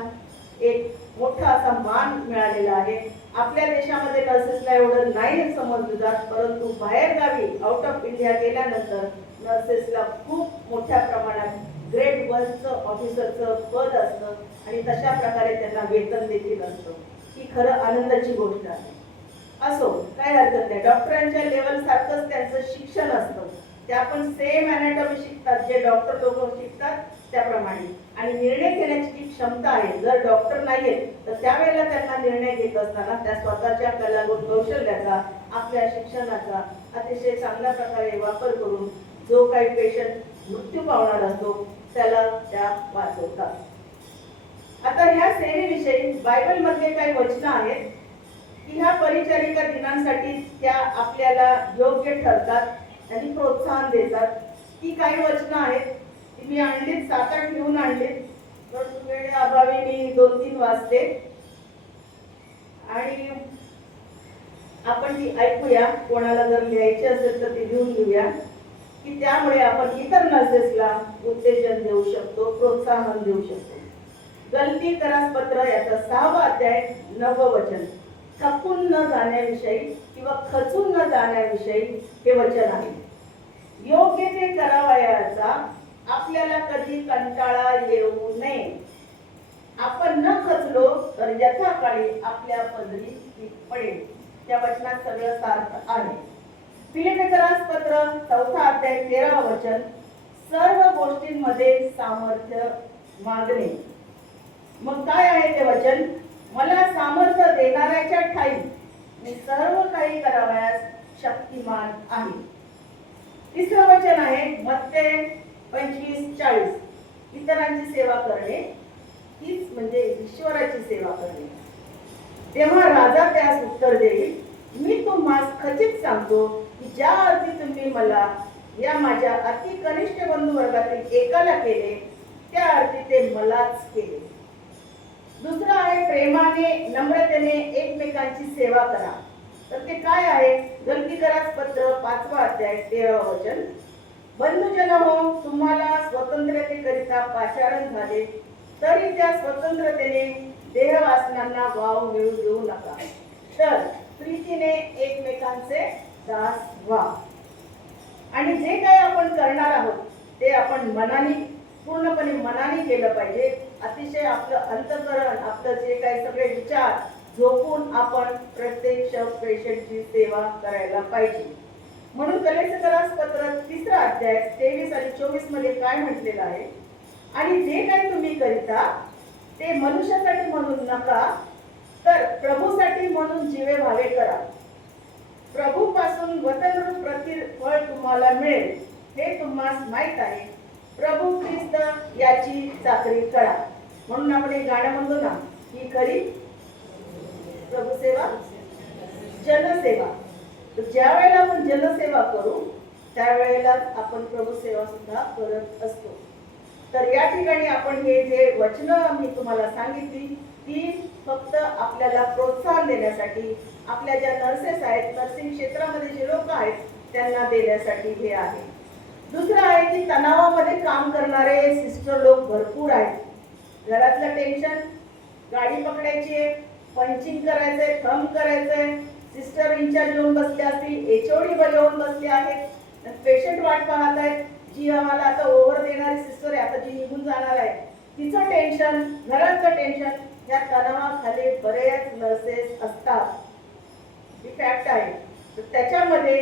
एक मोठा असा मान मिळालेला आहे. आपल्या देशामध्ये नर्सेसला एवढं नाही समजलं जात, परंतु बाहेर गावी आउट ऑफ इंडिया गेल्यानंतर नर्सेसला खूप मोठ्या प्रमाणात ग्रेड 1चं ऑफिसरचं पद असतं आणि तशा प्रकारे त्यांना वेतन देखील असतं. ही खरं आनंदाची गोष्ट आहे. असो, काही हरकत नाही. डॉक्टरांच्या लेवल सारखंच त्यांचं शिक्षण असतं. त्या पण सेम अॅनाटॉमी शिकतात जे डॉक्टर लोक शिकतात त्याप्रमाणे. आणि निर्णय घेण्याची जी क्षमता आहे, जर डॉक्टर नाहीये तर त्यावेळेला त्यांना निर्णय घेत असताना त्या स्वतःच्या कलागुण कौशल्याचा, आपल्या शिक्षणाचा अतिशय चांगल्या प्रकारे वापर करून जो काही पेशंट मृत्यू पावणार असतो त्याला त्या वाचवतात. आता ह्या सेवेविषयी बायबल मधले काही वचनं आहेत की ह्या परिचारिका दिनांसाठी त्या आपल्याला योग्य ठरतात आणि प्रोत्साहन देतात. ती काही वचनं आहेत ती मी आणलीत, 7-8 घेऊन आणलीत, पण वेळेअभावी मी 2-3 वाचते आणि आपण ती ऐकूया. कोणाला जर लिहायची असेल तर ती लिहून घेऊया की त्यामुळे आपण इतर नर्सेसला उत्तेजन देऊ शकतो, प्रोत्साहन देऊ शकतो. गलतीकरास पत्र याचा 6वा अध्याय 9व वचन. थकून न जाण्याविषयी किंवा खचून न जाण्याविषयी हे वचन आहे. योग्य ते करावयाचा आपल्याला कधी कंटाळा येऊ नये. आपण न खचलो तर यथाकाळी आपल्या पदरी ती पडेल. त्या वचनात सगळं सार्थ आहे. फिलिपिकरास पत्र 4था अध्याय 13व वचन. सर्व गोष्टींमध्ये सामर्थ्य मागणे. मग काय आहे ते वचन? मला सामर्थ्य देणाऱ्याच्या ठाई मी सर्व काही करावयास शक्तिमान आहे. तिसरं वचन आहे मत्ते 25:40. इतरांची सेवा करणे हीच म्हणजे ईश्वराची सेवा करणे. तेव्हा राजा त्यास उत्तर देईल, मी तुम्हास खचित सांगतो की ज्या अर्थी तुम्ही मला या माझ्या अति कनिष्ठ बंधू वर्गातील एकाला केले त्या अर्थी ते मलाच केले. दुसरं आहे प्रेमाने नम्रतेने एकमेकांची सेवा करा. तर ते काय आहे? गलतीकरास पत्र 5वा अध्याय 13व वचन. बंधुजन हो, तुम्हाला स्वतंत्रतेकरिता पाचारण झाले तरी त्या स्वतंत्रतेने देहवासनांना वाव मिळू देऊ नका, तर प्रीतीने एकमेकांचे दास व्हा. आणि जे काही आपण करणार आहोत ते आपण मनाने, पूर्णपणे मनाने केलं पाहिजे. अतिशय आपलं अंतःकरण, आपलं जे काही सगळे विचार झोपून आपण प्रत्यक्ष पेशंटची सेवा करायला पाहिजे. म्हणून कलेक्टरास पत्र 3रा अध्याय 23 आणि 24 मध्ये काय म्हटलेलं आहे? आणि जे काही तुम्ही करिता ते मनुष्यासाठी म्हणून नका, तर प्रभूसाठी म्हणून जीवे भावे करा. प्रभू पासून वतनरूप प्रतिफळ तुम्हाला मिळेल हे तुम्हाला माहित आहे. प्रभू ख्रिस्त याची चाकरी करा. म्हणून आपण एक गाणं म्हणतो ना, ही खरी प्रभू सेवा जनसेवा. तर ज्या वेळेला आपण जनसेवा करू त्यावेळेला आपण प्रभू सेवा सुद्धा करत असतो. तर या ठिकाणी आपण हे जे वचनं मी तुम्हाला सांगितली ती फक्त आपल्याला प्रोत्साहन देण्यासाठी, आपल्या ज्या नर्सेस आहेत, नर्सिंग क्षेत्रामध्ये जे लोक आहेत त्यांना देण्यासाठी हे आहे. दुसरं आहे की तणावामध्ये काम करणारे सिस्टर लोक भरपूर आहेत. घरातलं टेन्शन, गाडी पकडायची आहे, पंचिंग करायचंय, थंब करायचंय, सिस्टर इंचार्ज येऊन बसले असतील, एचओडी येऊन बसले आहेत, पेशंट वाट पाहत आहेत, जी आम्हाला आता ओव्हर देणारी सिस्टर आहे, आता जी निघून जाणार आहे, तिचं टेन्शन, घराचं टेन्शन, या तणावाखाली बरेच नर्सेस असतात. ही फॅक्ट आहे. तर त्याच्यामध्ये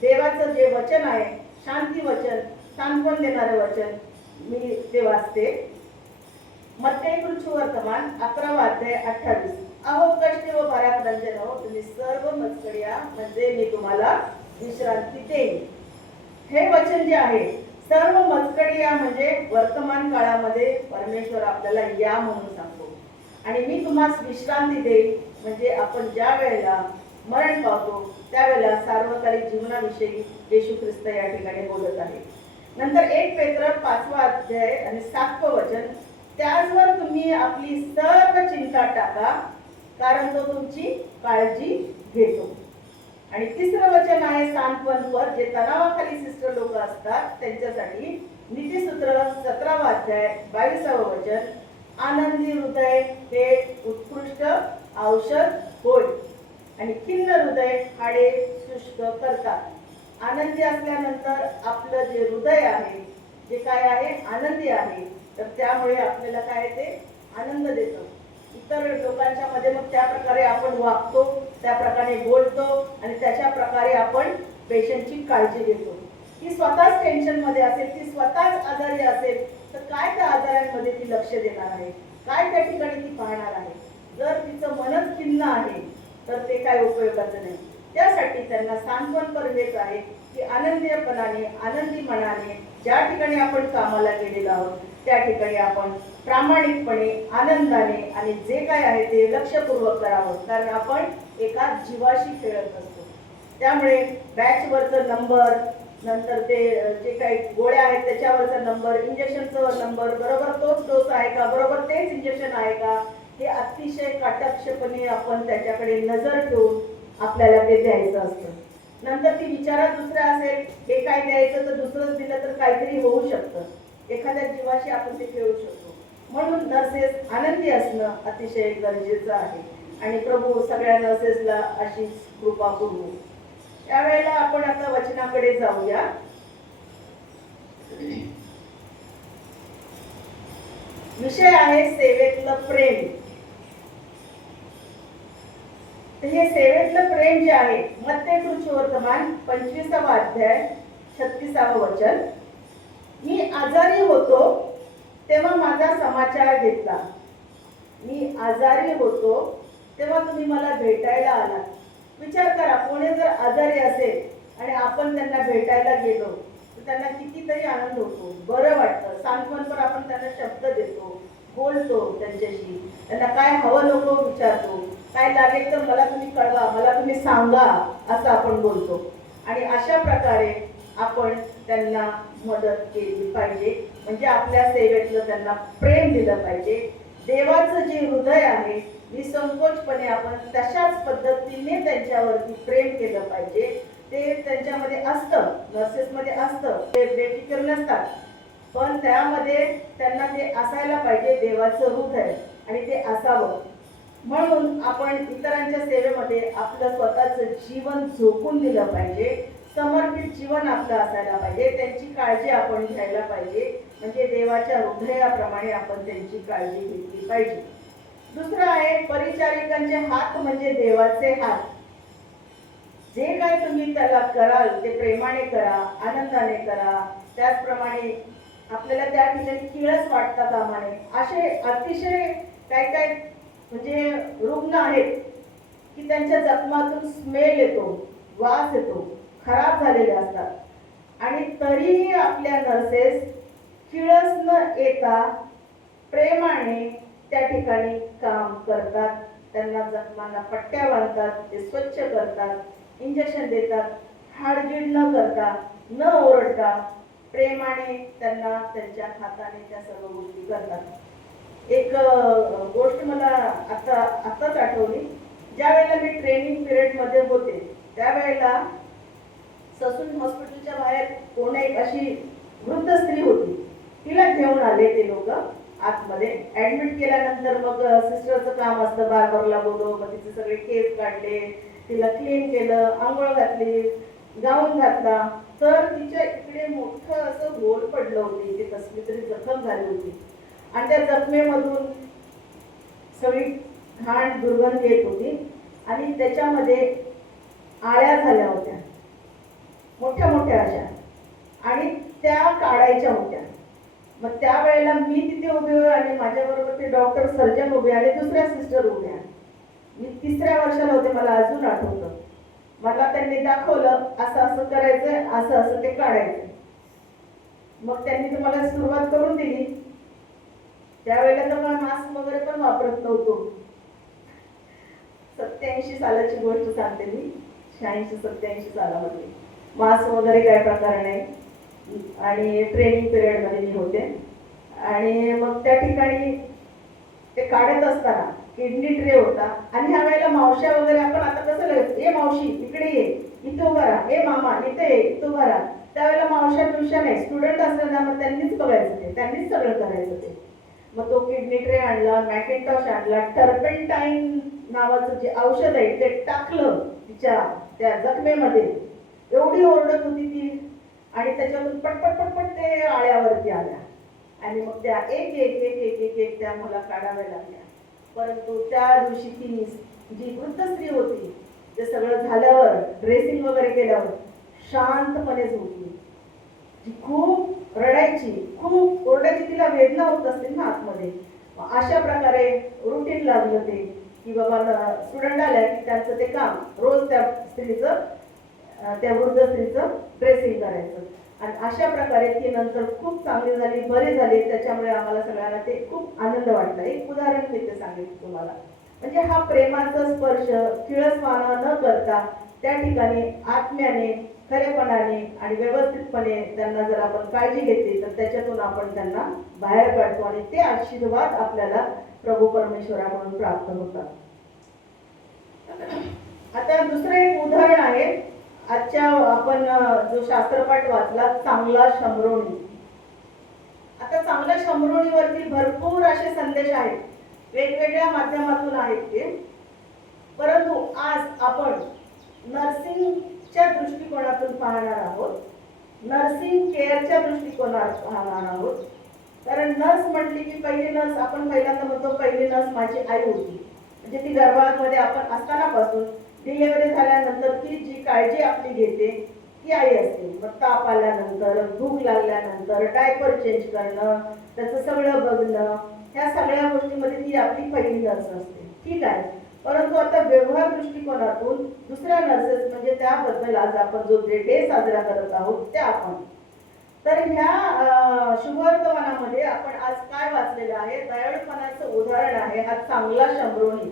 देवाचं जे वचन आहे, शांती वचन, सांत्वन देणारे वचन, मी ते वाचते. मत्तेय वर्तमान 11 अध्याय 28. अहो कष्ट व पराक्रंजन हो, तुम्ही सर्व मजकडिया म्हणजे मी तुम्हाला विश्रांती देईन. हे वचन जे आहे, सर्व मजकडिया म्हणजे वर्तमान काळामध्ये परमेश्वर आपल्याला या म्हणून सांगतो. आणि मी तुम्हाला विश्रांती देईन म्हणजे आपण ज्या वेळेला मरण पावतो त्यावेळेला सार्वकालिक जीवनाविषयी येशू ख्रिस्त या ठिकाणी बोलत आहे. नंतर 1 पेत्र 5 अध्याय आणि 7 वचन, त्याचवर तुम्ही आपली सर्व चिंता टाका कारण तो तुमची काळजी घेतो. आणि 3रं वचन आहे सांत्वनपर, जे तणावाखाली सिस्टर लोक असतात त्यांच्यासाठी. नीतिसूत्र 17 अध्याय 22 वचन, आनंदी हृदय हे उत्कृष्ट औषध होय आणि खिन्न हृदय हाडे शुष्क करतात. आनंदी असल्यानंतर आपलं जे हृदय आहे, जे काय आहे आनंदी आहे, तर त्यामुळे आपल्याला काय ते आनंद देतो. इतर लोकांच्या मध्ये मग त्या प्रकारे आपण वागतो, त्या प्रकारे बोलतो आणि त्याच्या प्रकारे आपण पेशंटची काळजी घेतो. ती स्वतःच टेन्शन मध्ये असेल, ती स्वतःच आजारी असेल, तर काय त्या आजारांमध्ये ती लक्ष देणार आहे, काय त्या ठिकाणी ती पाहणार आहे. जर तिचं मनच खिन्न आहे तर ते काय उपयोगाचं नाही. त्यासाठी त्यांना सांत्वन परमेच आहे की आनंदीपणाने, आनंदी मनाने ज्या ठिकाणी आपण कामाला गेलेलो आहोत त्या ठिकाणी आपण प्रामाणिकपणे, आनंदाने आणि जे काय आहे ते लक्षपूर्वक करावं, कारण आपण एका जीवाशी खेळत असतो. त्यामुळे बॅचवरचा नंबर, नंतर ते जे काही गोळ्या आहेत त्याच्यावरचा नंबर, इंजेक्शनचा नंबर, बरोबर तोच डोस आहे का, बरोबर तेच इंजेक्शन आहे का, हे अतिशय काटाक्षपणे आपण त्याच्याकडे नजर ठेवून आपल्याला ते द्यायचं असतं. नंतर ती विचारात दुसरा असेल, हे काय द्यायचं तर दुसरंच दिलं तर काहीतरी होऊ शकतं, एखाद्या जीवाशी आपण ते खेळू शकतो. म्हणून नर्सेस आनंदी असणं अतिशय गरजेचं आहे आणि प्रभू सगळ्या नर्सेसला अशी कृपा करू. त्यावेळेला आपण आता वचनाकडे जाऊया. विषय आहे सेवेतलं प्रेम. हे सेवेतलं प्रेम जे आहे, मत्तेय वर्तमान 25 अध्याय 36 वचन, मी आजारी होतो तेव्हा माझा समाचार घेतला. मी आजारी होतो तेव्हा तुम्ही मला भेटायला आला. विचार करा, कोणी जर आजारी असेल आणि आपण त्यांना भेटायला गेलो तर त्यांना कितीतरी आनंद होतो, बरं वाटतं. सांत्वनपर आपण त्यांना शब्द देतो, बोलतो त्यांच्याशी, त्यांना काय हवं नको विचारतो, काय लागेल तर मला तुम्ही कळवा, मला तुम्ही सांगा असं आपण बोलतो. आणि अशा प्रकारे आपण त्यांना मदत केली पाहिजे, म्हणजे आपल्या सेवेतलं त्यांना प्रेम दिलं पाहिजे. देवाचं जे हृदय आहे निसंकोचपणे आपण तशाच पद्धतीने त्यांच्यावरती प्रेम केलं पाहिजे. ते त्यांच्यामध्ये असतं, नर्सेसमध्ये असतं, ते बेफिकर नसतात, पण त्यामध्ये त्यांना ते असायला पाहिजे देवाचं हृदय, आणि ते असावं. म्हणून आपण इतरांच्या सेवेमध्ये आपलं स्वतःचं जीवन झोकून दिलं पाहिजे, समर्पित जीवन आपलं असायला पाहिजे, त्यांची काळजी आपण घ्यायला पाहिजे, म्हणजे देवाच्या हृदयाप्रमाणे आपण त्यांची काळजी घेतली पाहिजे. दुसरं आहे परिचारिकांचे हात म्हणजे देवाचे हात. जे काय तुम्ही त्याला कराल ते प्रेमाने करा, आनंदाने करा. त्याचप्रमाणे आपल्याला त्या ठिकाणी किळस वाटता कामा नये. असे अतिशय काय काय म्हणजे रुग्ण आहेत की त्यांच्या जखमातून स्मेल येतो, वास येतो, खराब झालेले असतात, आणि तरीही आपल्या नर्सेस किळस न येता प्रेमाने त्या ठिकाणी काम करतात. त्यांना जखमांना पट्ट्या बांधतात, ते स्वच्छ करतात, इंजेक्शन देतात, हाडजीड न करता, न ओरडता प्रेमाने त्यांना त्यांच्या हाताने त्या सर्व गोष्टी करतात. एक गोष्ट मला आत्ताच आठवली. ज्या वेळेला मी ट्रेनिंग पिरियड मध्ये होते त्यावेळेला ससून हॉस्पिटलच्या बाहेर कोण एक अशी वृद्ध स्त्री होती. तिला घेऊन आले ते लोक आतमध्ये. ऍडमिट केल्यानंतर मग सिस्टरचं काम असतं, बार्बरला बोलव, मग तिचे सगळे केस काढले, तिला क्लीन केलं, आंघोळ घातली, गाऊन घातला. तर तिच्या इकडे मोठं असं होल पडलं होतं, इथे कसली तरी जखम झाली होती आणि त्या जखमेमधून सगळी घाण दुर्गंध येत होती आणि त्याच्यामध्ये आळ्या झाल्या होत्या, मोठ्या मोठ्या अशा, आणि त्या काढायच्या होत्या. मग त्यावेळेला मी तिथे उभे होते आणि माझ्याबरोबर ते डॉक्टर सर्जन उभे आणि दुसऱ्या सिस्टर उभ्या. मी 3ऱ्या वर्षाला होते, मला अजून आठवतं. मला त्यांनी दाखवलं असं असं करायचंय, असं असं ते काढायचं. मग त्यांनी तुम्हाला सुरुवात करून दिली. त्यावेळेला तर मला मास्क वगैरे पण वापरत नव्हतो. 87 सालाची गोष्ट सांगते मी, 86-87 सालामध्ये मास्क वगैरे काय प्रकार नाही. आणि ट्रेनिंग पिरियड मध्ये मी होते आणि मग त्या ठिकाणी ते काढत असताना किडनी ट्रे होता आणि ह्या वेळेला मावश्या वगैरे आपण आता कसं लगेच, ए मावशी इकडे ये, इथे उभा राहा, ए मामा इथे ये, इथे उभा राहा. त्यावेळेला मावश्या पिवश्या नाही, स्टुडंट असताना मग त्यांनीच बघायचं ते, त्यांनीच सगळं करायचं ते. मग तो किडनी ट्रे आणला, मॅकिंटॉश आणला, टर्पेंटाईन नावाचं जे औषध आहे ते टाकलं तिच्या त्या जखमेमध्ये. एवढी ओरडत होती ती आणि त्याच्यातून पटपट पटपट ते आळ्यावरती आल्या आणि मग त्या एक एक एक एक एक एक त्या मला काढाव्या लागल्या. परंतु त्या दिवशी ती जी वृद्ध स्त्री होती, ते सगळं झाल्यावर ड्रेसिंग वगैरे केल्यावर शांतपणे झोपली. ती खूप रडायची, खूप ओरडायची, तिला वेदना होत असतील ना आतमध्ये. अशा प्रकारे रुटीन लागलं ते की बाबा स्टुडंट आल्या की त्यांचं ते काम रोज त्या स्त्रीचं, त्या वृद्ध स्त्रीचं ड्रेसिंग करायचं. आणि अशा प्रकारे ती नंतर खूप चांगली झाली, बरी झाली. त्याच्यामुळे आम्हाला सगळ्यांना ते खूप आनंद वाटला. एक उदाहरण मी ते सांगितलं तुम्हाला. म्हणजे हा प्रेमाचा स्पर्श किळसवाना न करता त्या ठिकाणी आत्म्याने, खरेपणाने आणि व्यवस्थितपणे त्यांना जर आपण काळजी घेतली तर त्याच्यातून आपण त्यांना बाहेर काढतो आणि ते आशीर्वाद आपल्याला प्रभू परमेश्वराकडून प्राप्त होतात. आता दुसरं एक उदाहरण आहे. आजच्या आपण जो शास्त्रपाठ वाचला, चांगला शंभरोणी. आता चांगल्या शंभरोणीवरती भरपूर असे संदेश आहेत, वेगवेगळ्या माध्यमातून आहेत ते. परंतु आज आपण नर्सिंगच्या दृष्टिकोनातून पाहणार आहोत, नर्सिंग केअरच्या दृष्टिकोनातून पाहणार आहोत. कारण नर्स म्हटली की पहिली नर्स, आपण पहिल्यांदा म्हणतो पहिली नर्स माझी आई होती. म्हणजे ती गर्भामध्ये आपण असतानापासून डिलिव्हरी झाल्यानंतर ती जी काळजी आपली घेते ती आई असते. मग ताप आल्यानंतर, भूक लागल्यानंतर, डायपर चेंज करणं, त्याचं सगळं बघणं, ह्या सगळ्या गोष्टीमध्ये ती आपली पहिली नर्स असते. ठीक आहे. परंतु आता व्यवहार दृष्टिकोनातून दुसऱ्या नर्सेस, म्हणजे त्याबद्दल आज आपण जो डे साजरा करत आहोत त्या आपण. तर ह्या शुभवर्तमानामध्ये आपण आज काय वाचलेलं आहे, दयाळूपणाचं उदाहरण आहे हा चांगला शंभरोणी.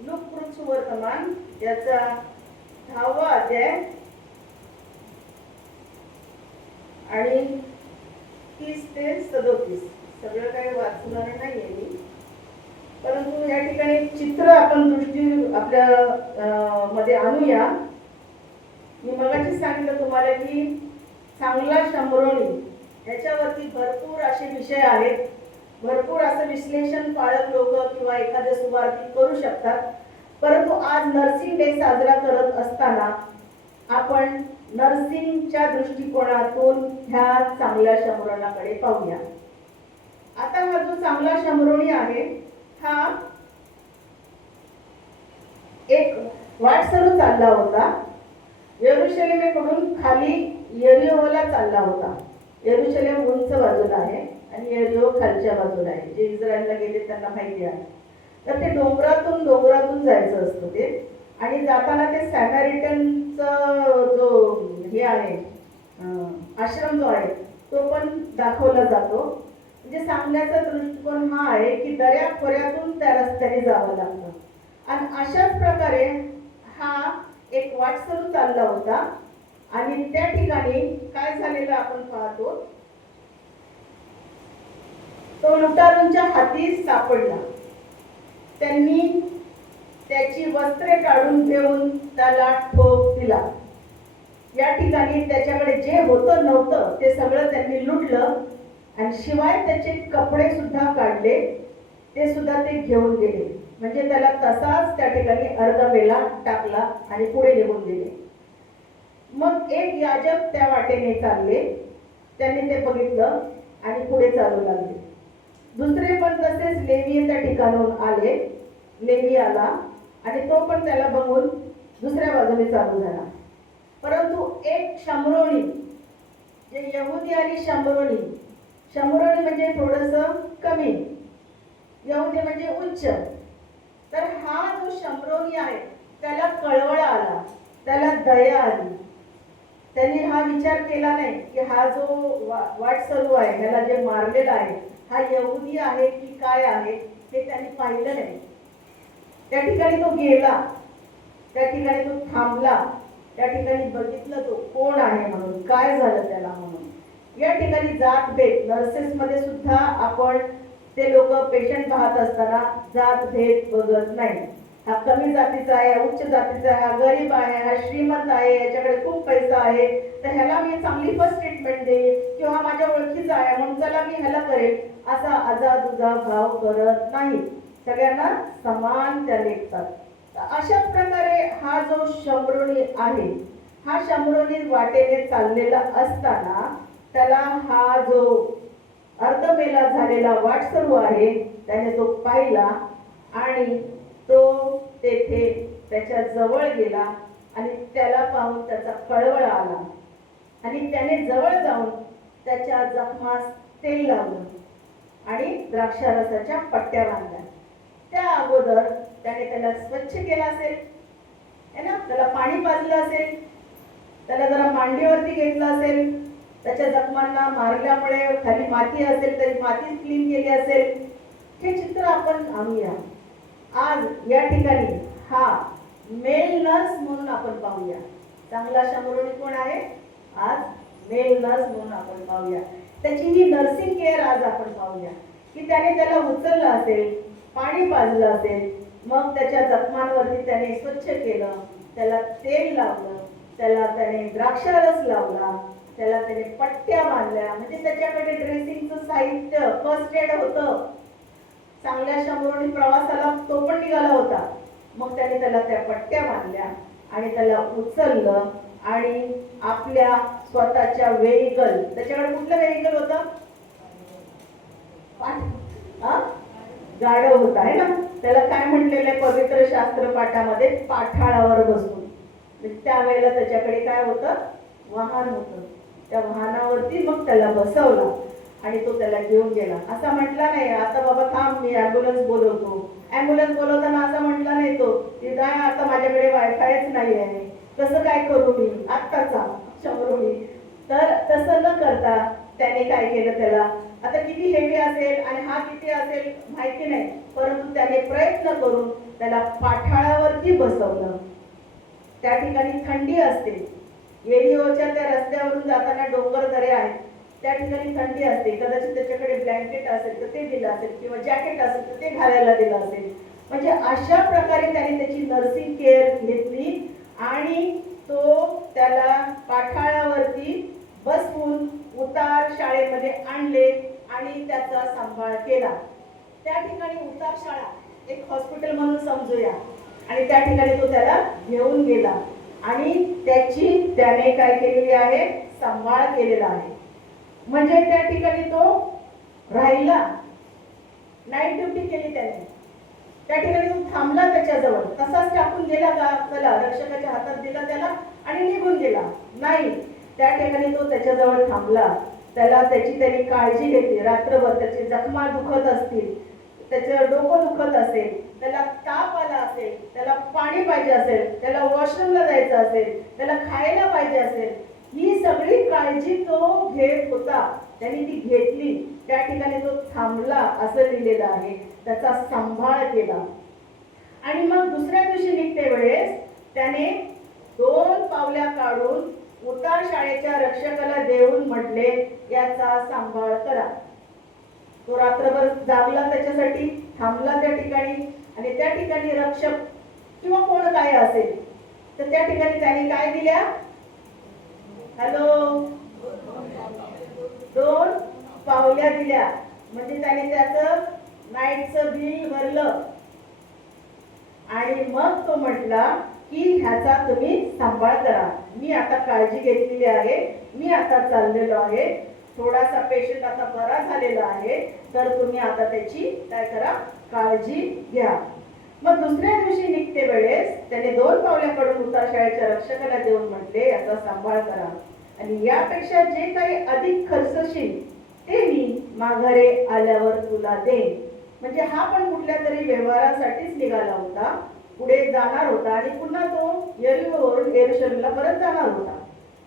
लूककृत सुवर्तमान याचा 10वा अध्याय आणि 30 ते 37. सगळं काही वाचणार नाहीये मी, परंतु या ठिकाणी चित्र आपण दृष्टी आपल्या मध्ये आणूया. मी मगाशीच सांगितलं तुम्हाला की चांगला शंभरोणी याच्यावरती भरपूर असे विषय आहेत, भरपूर असं विश्लेषण पाळक लोक किंवा एखादे सुवार्थी करू शकतात. परंतु आज नर्सिंग डे साजरा करत असताना आपण नर्सिंगच्या दृष्टिकोनातून ह्या चांगल्या शंभरोणाकडे पाहूया. आता हा जो चांगला शंभरोणी आहे हा एक वाटसरू चालला होता. येरुशलेमेकडून खाली यरिहोला चालला होता. येरुशलेम उंच बाजूला आहे आणि यरिहो खालच्या बाजूला आहे. जे इस्रायलला गेले त्यांना माहिती आहे. तर ते डोंगरातून जायचं असतं ते. आणि जाताना ते सॅमॅरिटनचं जो हे आहे आश्रम जो आहे तो पण दाखवला जातो. म्हणजे सांगण्याचा दृष्टिकोन हा आहे की दऱ्या खोऱ्यातून त्या रस्त्याने जावं लागतं. आणि अशाच प्रकारे हा एक वाटसरू चालला होता आणि त्या ठिकाणी काय झालेलं आपण पाहतो, तो लुटारूंच्या हाती सापडला. त्यांनी त्याची वस्त्रे काढून घेऊन त्याला ठोक दिला. या ठिकाणी त्याच्याकडे जे होतं नव्हतं ते सगळं त्यांनी लुटलं आणि शिवाय त्याचे कपडे सुद्धा काढले, ते सुद्धा ते घेऊन गेले. म्हणजे त्याला तसाच त्या ठिकाणी अर्धवेला टाकला आणि पुढे निघून गेले. मग एक याजक त्या वाटेने चालले, त्यांनी ते बघितलं आणि पुढे चालू लागले. दुसरे पण तसेच लेवी त्या ठिकाणून आले. लेवी आला आणि तो पण त्याला बघून दुसऱ्या बाजूने चालू झाला. परंतु एक शमरोणी, जे यहुदी आणि शमरोणी, शमरोणी म्हणजे थोडंसं कमी, यहुदी म्हणजे उच्च. तर हा जो शमरोनी आहे त्याला कळवळा आला, त्याला दया आली. त्यांनी हा विचार केला नाही की हा जो वाटसरू आहे, ह्याला जे मारलेला आहे, हा यहुदी आहे की काय आहे, हे त्यांनी पाहिलं नाही. त्या ठिकाणी तो गेला, त्या ठिकाणी तो थांबला, त्या ठिकाणी बघितलं तो कोण आहे म्हणून, काय झालं त्याला म्हणून. या ठिकाणी जातभेद, नर्सेसमध्ये सुद्धा आपण ते लोक पेशंट पाहत असताना जातभेद बघत नाही. हा कमी जातीचा आहे, उच्च जातीचा आहे, हा गरीब आहे, हा श्रीमंत आहे, याच्याकडे खूप पैसा आहे, तर ह्याला मी चांगली फर्स्ट ट्रीटमेंट देईल, किंवा माझ्या ओळखीचा आहे म्हणून चला मी ह्याला करेल, असा आजादुजा भाव करत नाही. सगळ्यांना समान त्या लेखतात. अशाच प्रकारे हा जो शमरोनी आहे, हा शमरोनी वाटेने चाललेला असताना त्याला हा जो अर्धमेला झालेला वाटसरू आहे त्याने तो पाहिला आणि तो तेथे त्याच्या जवळ गेला आणि त्याला पाहून त्याचा कळवळा आला आणि त्याने जवळ जाऊन त्याच्या जखमास तेल लावलं आणि द्राक्षारसाच्या पट्ट्या बांधल्या. त्या अगोदर त्याने त्याला स्वच्छ केला असेल, है ना, त्याला पाणी पाजलं असेल, त्याला जरा मांडीवरती घेतलं असेल, त्याच्या जखमांना मारल्यामुळे खाली माती असेल तरी माती क्लीन केली असेल. हे चित्र आपण आणूया. आज या ठिकाणी हा मेल नर्स म्हणून आपण पाहूया. चांगला शमरोनी कोण आहे? आज मेल नर्स म्हणून आपण पाहूया. त्याची ही नर्सिंग केअर आज आपण पाहूया की त्याने त्याला उचललं असेल, पाणी पाजलं असेल, मग त्याच्या जखमांवरती त्याने स्वच्छ केलं, त्याला तेल लावलं, त्याने द्राक्षारस लावला, त्याला त्याने पट्ट्या बांधल्या. म्हणजे त्याच्याकडे ड्रेसिंगचं साहित्य, फर्स्ट एड होतं. चांगल्या शमरोनी प्रवासाला तो पण निघाला होता. मग त्याने त्याला त्या पट्ट्या बांधल्या आणि त्याला उचललं आणि आपल्या स्वतःच्या व्हेइकल, त्याच्याकडे कुठलं व्हेइकल होतं? गाडव होता, आहे ना. त्याला काय म्हटलेलं आहे पवित्र शास्त्र पाठामध्ये? पाठाळावर बसून. त्यावेळेला त्याच्याकडे काय होतं? वाहन होतं. त्या वाहनावरती मग त्याला बसवलं आणि तो त्याला घेऊन गेला. असा म्हटला नाही आता बाबा थांब मी ॲम्ब्युलन्स बोलवतो. ॲम्ब्युलन्स बोलवताना असा म्हटला नाही तो की काय आता माझ्याकडे वायफायच नाही आहे, कसं काय करू मी आत्ताचा शमरोनी. तर तसं न करता त्याने काय केलं, त्याला आता किती हेवी असेल आणि हा किती असेल माहिती नाही, परंतु त्याने प्रयत्न करून त्याला पाठाळावरती बसवलं. त्या ठिकाणी थंडी असते. येरिओच्या त्या रस्त्यावरून जाताना डोंगर दरे आहेत, त्या ठिकाणी थंडी असते. कदाचित त्याच्याकडे ब्लँकेट असेल तर ते दिलं असेल किंवा जॅकेट असेल तर ते घालायला दिलं असेल. म्हणजे अशा प्रकारे त्याने त्याची नर्सिंग केअर घेतली आणि तो त्याला पाठाळावरती बसवून उतार शाळेमध्ये आणले आणि त्याचा सांभाळ केला. त्या ठिकाणी उतार शाळा एक हॉस्पिटल म्हणून समजूया आणि त्या ठिकाणी तो त्याला घेऊन गेला आणि त्याने काय केलेली आहे? सांभाळ केलेला आहे. म्हणजे त्या ठिकाणी तो राहिला, नाईट ड्युटी केली त्याने. त्या ठिकाणी तो थांबला त्याच्याजवळ, तसाच टाकून गेला का चला रक्षकाच्या हातात दिला त्याला आणि निघून गेला नाही. त्या ठिकाणी तो त्याच्याजवळ थांबला, त्याची काळजी घेतली. रात्रभर त्याची जखमा दुखत असतील, त्याचं डोकं दुखत असेल, त्याला ताप आला असेल, त्याला पाणी पाहिजे असेल, त्याला वॉशरूमला जायचं असेल, त्याला खायला पाहिजे असेल, ही सगळी काळजी तो घेत होता. त्यांनी ती घेतली. त्या ठिकाणी तो थांबला असं लिहिलेलं आहे. त्याचा सांभाळ केला आणि मग दुसऱ्या दिवशी निघते वेळेस त्याने 2 पावल्या काढून उतार शाळेच्या रक्षकाला देऊन म्हटले याचा सांभाळ करा. तो रात्रभर जागला, त्याच्यासाठी थांबला त्या ठिकाणी आणि त्या ठिकाणी रक्षक किंवा कोण काय असेल तर त्या ठिकाणी त्याने काय दिल्या? हॅलो, 2 पावल्या दिल्या म्हणजे त्याने त्याचं नाईटचं बिल भरलं आणि मग तो म्हटला की ह्याचा तुम्ही सांभाळ करा, मी आता काळजी घेतलेली आहे, मी आता चाललेलो आहे, थोडासा पेशंट आता बरा झालेला आहे, तर तुम्ही आता त्याची काय करा, काळजी घ्या. मग दुसऱ्या दिवशी निघते वेळेस त्याने 2 पावल्याकडून उतार शाळेच्या रक्षकाला देऊन म्हटले याचा सांभाळ करा आणि यापेक्षा जे काही अधिक खर्चशील ते मी माघारे आल्यावर तुला देईन. म्हणजे हा पण कुठल्या तरी व्यवहारासाठीच निघाला होता, पुढे जाणार होता आणि पुन्हा तो यरीहोवरून यरूशलेमला परत जाणार होता.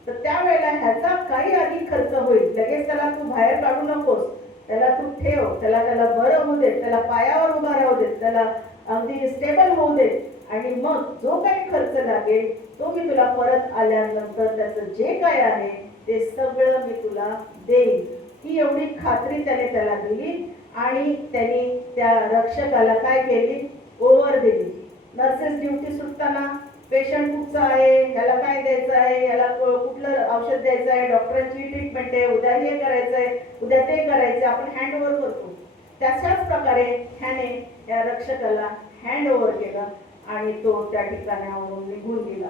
तर त्यावेळेला ह्याचा काही अधिक खर्च होईल, लगेच त्याला तू बाहेर काढू नकोस, त्याला तू ठेव, त्याला बरं होऊ दे, त्याला पायावर उभा राहू दे, त्याला अगदी स्टेबल होऊ दे आणि मग जो काही खर्च लागेल तो मी तुला परत आल्यानंतर त्याचं जे काय आहे ते सगळं मी तुला देईन. ही एवढी खात्री त्याने त्याला दिली आणि त्यांनी त्या रक्षकाला काय केली, ओव्हर दिली. नर्सेस ड्युटी सुटताना पेशंट कुठचा आहे, ह्याला काय द्यायचं आहे, ह्याला कुठलं औषध द्यायचं आहे, डॉक्टरांची ट्रीटमेंट आहे, उद्या हे करायचं आहे, उद्या ते करायचं, आपण हँड ओव्हर करतो. त्याच्याच प्रकारे ह्याने या रक्षकाला हँड ओव्हर केलं आणि तो त्या ठिकाणावरून निघून गेला.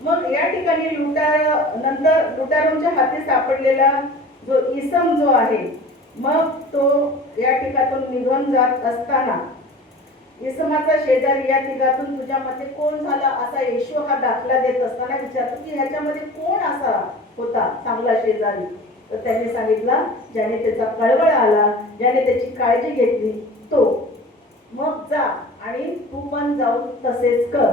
मग या ठिकाणी लुटारूंच्या हाती सापडलेला जो इसम जो आहे, मग तो या ठिकाणातून निघून जात असताना इसमाचा शेजारी या तिघातून तुझ्या मते कोण झाला असा येशू हा दाखला देत असताना विचारतो की ह्याच्यामध्ये कोण असा होता चांगला शेजारी. तर त्यांनी सांगितलं ज्याने त्याचा कळवळ आला, ज्याने त्याची काळजी घेतली तो. मग जा आणि तू पण जाऊन तसेच कर.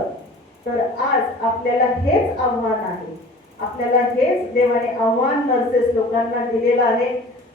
तर आज आपल्याला हेच आव्हान आहे, आपल्याला हेच देवाने आव्हान नर्सेस लोकांना दिलेलं आहे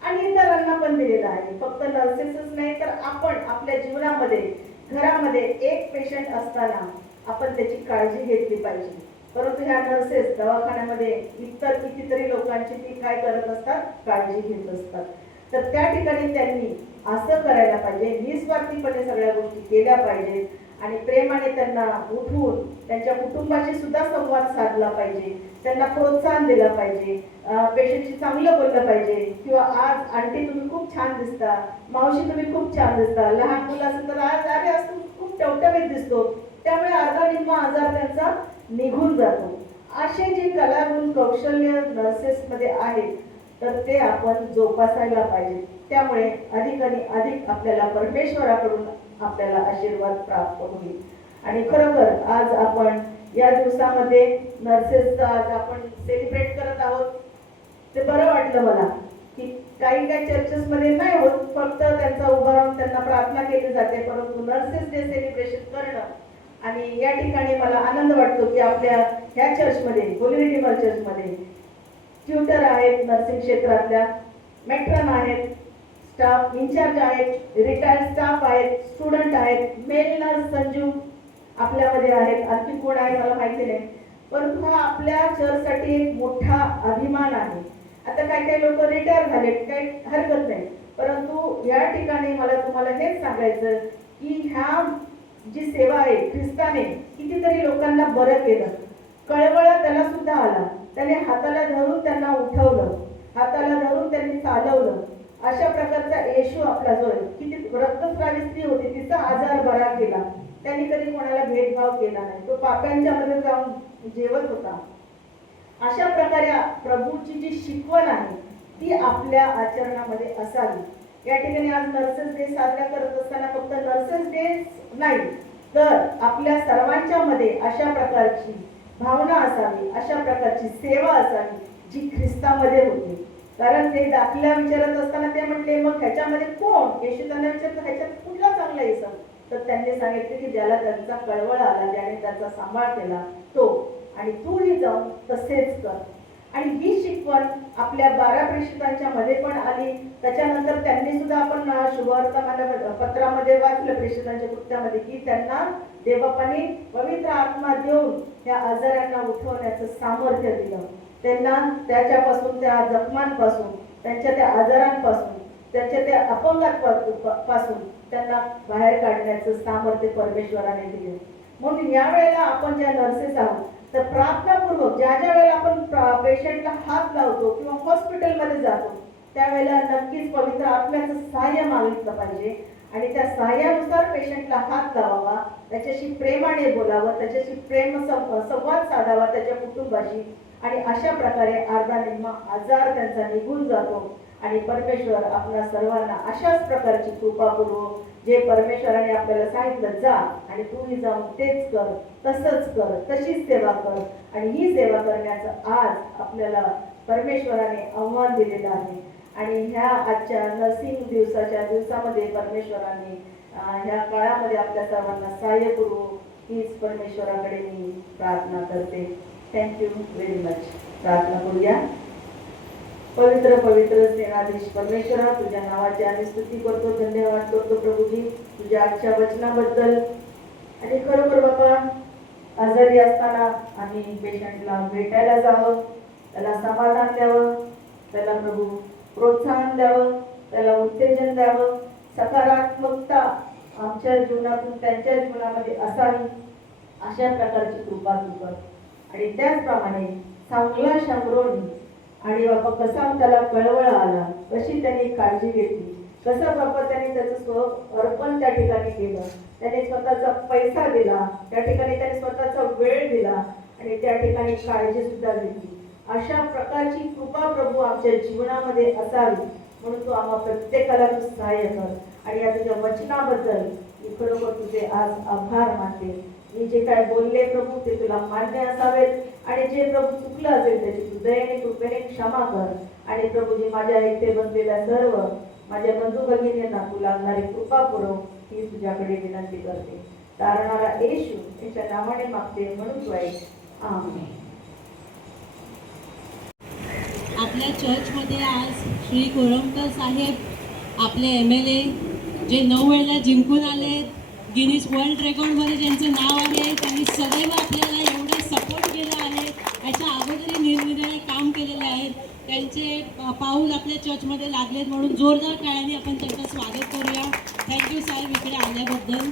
आणि इतरांना पण दिलेलं आहे. फक्त नर्सेसच नाही तर आपण आपल्या जीवनामध्ये घरामध्ये एक पेशंट असताना आपण त्याची काळजी घेतली पाहिजे. परंतु ह्या नर्सेस दवाखान्यामध्ये इतर कितीतरी लोकांची ती काय करत असतात, काळजी घेत असतात. तर त्या ठिकाणी त्यांनी असं करायला पाहिजे, निस्वार्थीपणे सगळ्या गोष्टी केल्या पाहिजेत आणि प्रेमाने त्यांना उठवून त्यांच्या कुटुंबाशी सुद्धा संवाद साधला पाहिजे, त्यांना प्रोत्साहन दिलं पाहिजे, पेशंटशी चांगलं बोललं पाहिजे किंवा आज आंटी तुम्ही खूप छान दिसता, मावशी तुम्ही खूप छान दिसता, लहान मुलं असेल तर आज अरे असं खूप टवटवीत दिसतो, त्यामुळे अर्धा निम्मा आजार त्यांचा निघून जातो. असे जे कलागुण कौशल्य नर्सेसमध्ये आहेत तर ते आपण जोपासायला पाहिजे. त्यामुळे अधिक आणि अधिक आपल्याला परमेश्वराकडून आपल्याला आशीर्वाद प्राप्त होईल. आणि खरोखर आज आपण या दिवसामध्ये नर्सेसचा आज आपण सेलिब्रेट करत आहोत. ते बरं वाटलं मला की काही चर्चेसमध्ये नाही होत, फक्त त्यांचा उभा राहून त्यांना प्रार्थना केली जाते, परंतु नर्सेस डे सेलिब्रेशन करणं आणि या ठिकाणी मला आनंद वाटतो की आपल्या ह्या चर्चमध्ये, होली रिडीमर चर्चमध्ये ट्युटर आहेत, नर्सिंग क्षेत्रातल्या मॅट्रन आहेत, स्टाफ इन्चार्ज आहेत, रिटायर्ड स्टाफ आहेत, स्टुडंट आहेत, मेल नर्स संजू आपल्यामध्ये आहेत, आणखी कोण आहे मला माहिती नाही, परंतु हा आपल्या चर्चसाठी एक मोठा अभिमान आहे. आता काही लोक रिटायर झाले, काही हरकत नाही, परंतु या ठिकाणी मला तुम्हाला हेच सांगायचं की ह्या जी सेवा आहे ख्रिस्ताने कितीतरी लोकांना बरं केलं, कळवळा त्याला सुद्धा आला, त्याने हाताला धरून त्यांना उठवलं, हाताला धरून त्यांनी चालवलं. अशा प्रकारचा येशू आपला जो आहे, किती रक्तस्रावी स्त्री होती, तिचा आजार बरा केला, त्यांनी कधी कोणाला भेदभाव केला नाही, तो पाप्यांच्या मध्ये जाऊन जेवत होता. अशा प्रकारे प्रभूची जी शिकवण आहे ती आपल्या आचरणामध्ये असावी. या ठिकाणी आज नर्सेस डे साजरा करत असताना फक्त नर्सेस डे नाही तर आपल्या सर्वांच्या मध्ये अशा प्रकारची भावना असावी, अशा प्रकारची सेवा असावी जी ख्रिस्तामध्ये होती. कारण ते दाखला विचारत असताना ते म्हटले मग ह्याच्यामध्ये कोण, येशू त्यांना विचारतो ह्याच्यात कुठला चांगला येसा, तर त्यांनी सांगितले की ज्याला त्यांचा कळवळ आला, ज्याने त्याचा सांभाळ केला तो, आणि तूही जाऊन तसेच कर. आणि ही शिकवण आपल्या 12 प्रेषितांच्या मध्ये पण आली. त्याच्यानंतर त्यांनी सुद्धा आपण शुभवर्तमान पत्रामध्ये वाचलं प्रेषितांच्या कृत्यामध्ये की त्यांना देवबापाने पवित्र आत्मा देऊन त्या आजारांना उठवण्याचं सामर्थ्य दिलं. त्यांना त्याच्यापासून, त्या जखमांपासून, त्यांच्या त्या आजारांपासून, त्यांच्या त्या अपंगापासून त्यांना बाहेर काढण्याचं सामर्थ्य परमेश्वराने दिले. म्हणून या वेळेला आपण ज्या नर्सेस आहोत तर प्रार्थनापूर्वक ज्या वेळेला आपण पेशंटला हात लावतो किंवा हॉस्पिटलमध्ये जातो त्यावेळेला नक्कीच पवित्र आत्म्याचं सहाय्य मागितलं पाहिजे आणि त्या सहाय्यानुसार पेशंटला हात लावावा, त्याच्याशी प्रेमाने बोलावं, त्याच्याशी संवाद साधावा त्याच्या कुटुंबाशी आणि अशा प्रकारे अर्धा निम्मा आजार त्यांचा निघून जातो आणि परमेश्वर आपल्या सर्वांना अशाच प्रकारची कृपा करू. जे परमेश्वराने आपल्याला सांगितलं जा आणि तूही जाऊन तेच कर, तसंच कर, तशीच सेवा कर आणि ही सेवा करण्याचं आज आपल्याला परमेश्वराने आव्हान दिलेलं आहे. आणि ह्या आजच्या नर्सिंग दिवसामध्ये परमेश्वराने ह्या काळामध्ये आपल्या सर्वांना सहाय्य करू हीच परमेश्वराकडे मी प्रार्थना करते. Thank you very much. प्रार्थना करूया. पवित्र पवित्र सेनाधीश परमेश्वरा, तुझ्या नावाची आम्ही स्तुती करतो, धन्यवाद करतो प्रभूजी तुझ्या आजच्या वचनाबद्दल. आणि खरोखर बाबा, आजारी असताना आम्ही पेशंटला भेटायला जावं, त्याला समाधान द्यावं, त्याला प्रभू प्रोत्साहन द्यावं, त्याला उत्तेजन द्यावं, सकारात्मकता आमच्या जीवनातून त्यांच्या जीवनामध्ये असावी अशा प्रकारची कृपा तू कर. आणि त्याचप्रमाणे चांगला शंभरोनी आणि बाबा कसा त्याला कळवळा आला, कशी त्यांनी काळजी घेतली, कसं बाबा त्यांनी त्याचं अर्पण त्या ठिकाणी केलं, त्याने स्वतःचा पैसा दिला, त्या ठिकाणी त्याने स्वतःचा वेळ दिला आणि त्या ठिकाणी काळजी सुद्धा घेतली. अशा प्रकारची कृपा प्रभू आमच्या जीवनामध्ये असावी म्हणून तू आम्हा प्रत्येकाला तू सहाय्य कर. आणि या तुझ्या वचनाबद्दल मी खरोखर तुझे आज आभार मानते. मी जे काय बोलले प्रभू ते तुला मान्य असावेत आणि जे प्रभू चुकलं असेल त्याची तू दयेने कृपेने क्षमा कर. आणि प्रभूजी माझ्या इथे बसलेल्या सर्व माझ्या बंधू भगिनींना तू लागणारी कृपा पुरव ही तुझ्याकडे विनंती करते. तारणारा येशू याच्या नावाने मागते म्हणून तू ऐक. आमेन. आपल्या चर्चमध्ये आज श्री कोळंबकर साहेब आपले MLA जे 9 वेळेला जिंकून आले, गिनीज वर्ल्ड रेकॉर्डमध्ये ज्यांचं नाव आहे, त्यांनी सदैव आपल्याला एवढे सपोर्ट केलं आहे. याच्या अगोदरही निरनिराळे काम केलेले आहेत. त्यांचे पाऊल आपल्या चर्चमध्ये लागलेत म्हणून जोरदार टाळ्यांनी आपण त्यांचं स्वागत करूया. थँक्यू साहेब इकडे आल्याबद्दल.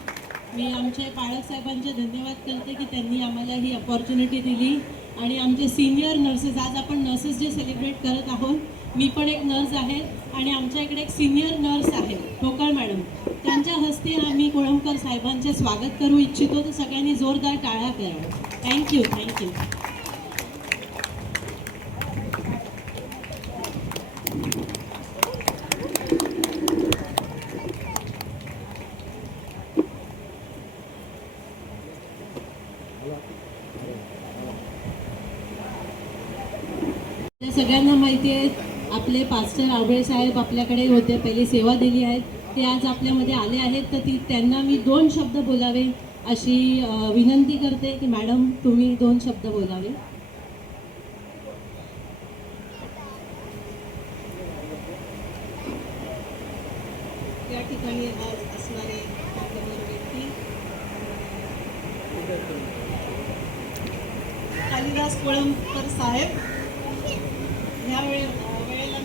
मी आमचे पाळक साहेबांचे धन्यवाद करते की त्यांनी आम्हाला ही अपॉर्च्युनिटी दिली. आणि आमचे सिनियर नर्सेस, आज आपण नर्सेस डे सेलिब्रेट करत आहोत. मी पण एक नर्स आहे आणि आमच्या इकडे एक सिनियर नर्स आहे ठोकळ मॅडम, त्यांच्या हस्ते आम्ही कोळंबकर साहेबांचे स्वागत करू इच्छितो. तर सगळ्यांनी जोरदार टाळ्या कराव्या. Thank you thank you. सगळ्यांना माहिती आहे आपले पास्टर आवळे साहेब आपल्याकडे होते, पहिली सेवा दिली आहेत, ते आज आपल्यामध्ये आले आहेत. तर त्यांना मी 2 शब्द बोलावे अशी विनंती करते की मॅडम तुम्ही 2 शब्द बोलावे. या ठिकाणी आज असणारे व्यक्ती कालिदास कोळंबकर साहेब. ह्या वेळेला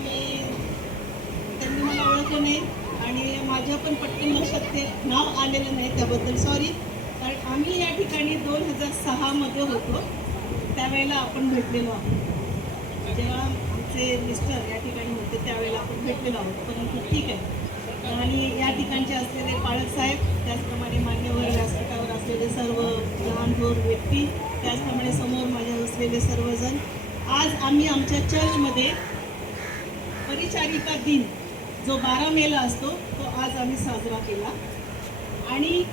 त्यांनी मला ओळखलं नाही आणि माझ्या पण पटकन लक्षात ते नाव आलेलं नाही, त्याबद्दल सॉरी. कारण आम्ही या ठिकाणी 2006 मध्ये होतो, त्यावेळेला आपण भेटलेलो आहोत. जेव्हा आमचे मिस्टर या ठिकाणी होते त्यावेळेला आपण भेटलेलो आहोत. परंतु ठीक आहे. आणि या ठिकाणचे असलेले पाळक साहेब, त्याचप्रमाणे मान्यवर व्यासपीठावर असलेले सर्व लहान थोर व्यक्ती, त्याचप्रमाणे समोर माझ्या असलेले सर्वजण, आज आम्ही आमच्या चर्चमध्ये परिचारिका दिन जो 12 मेला असतो तो आज आम्ही साजरा केला. आणि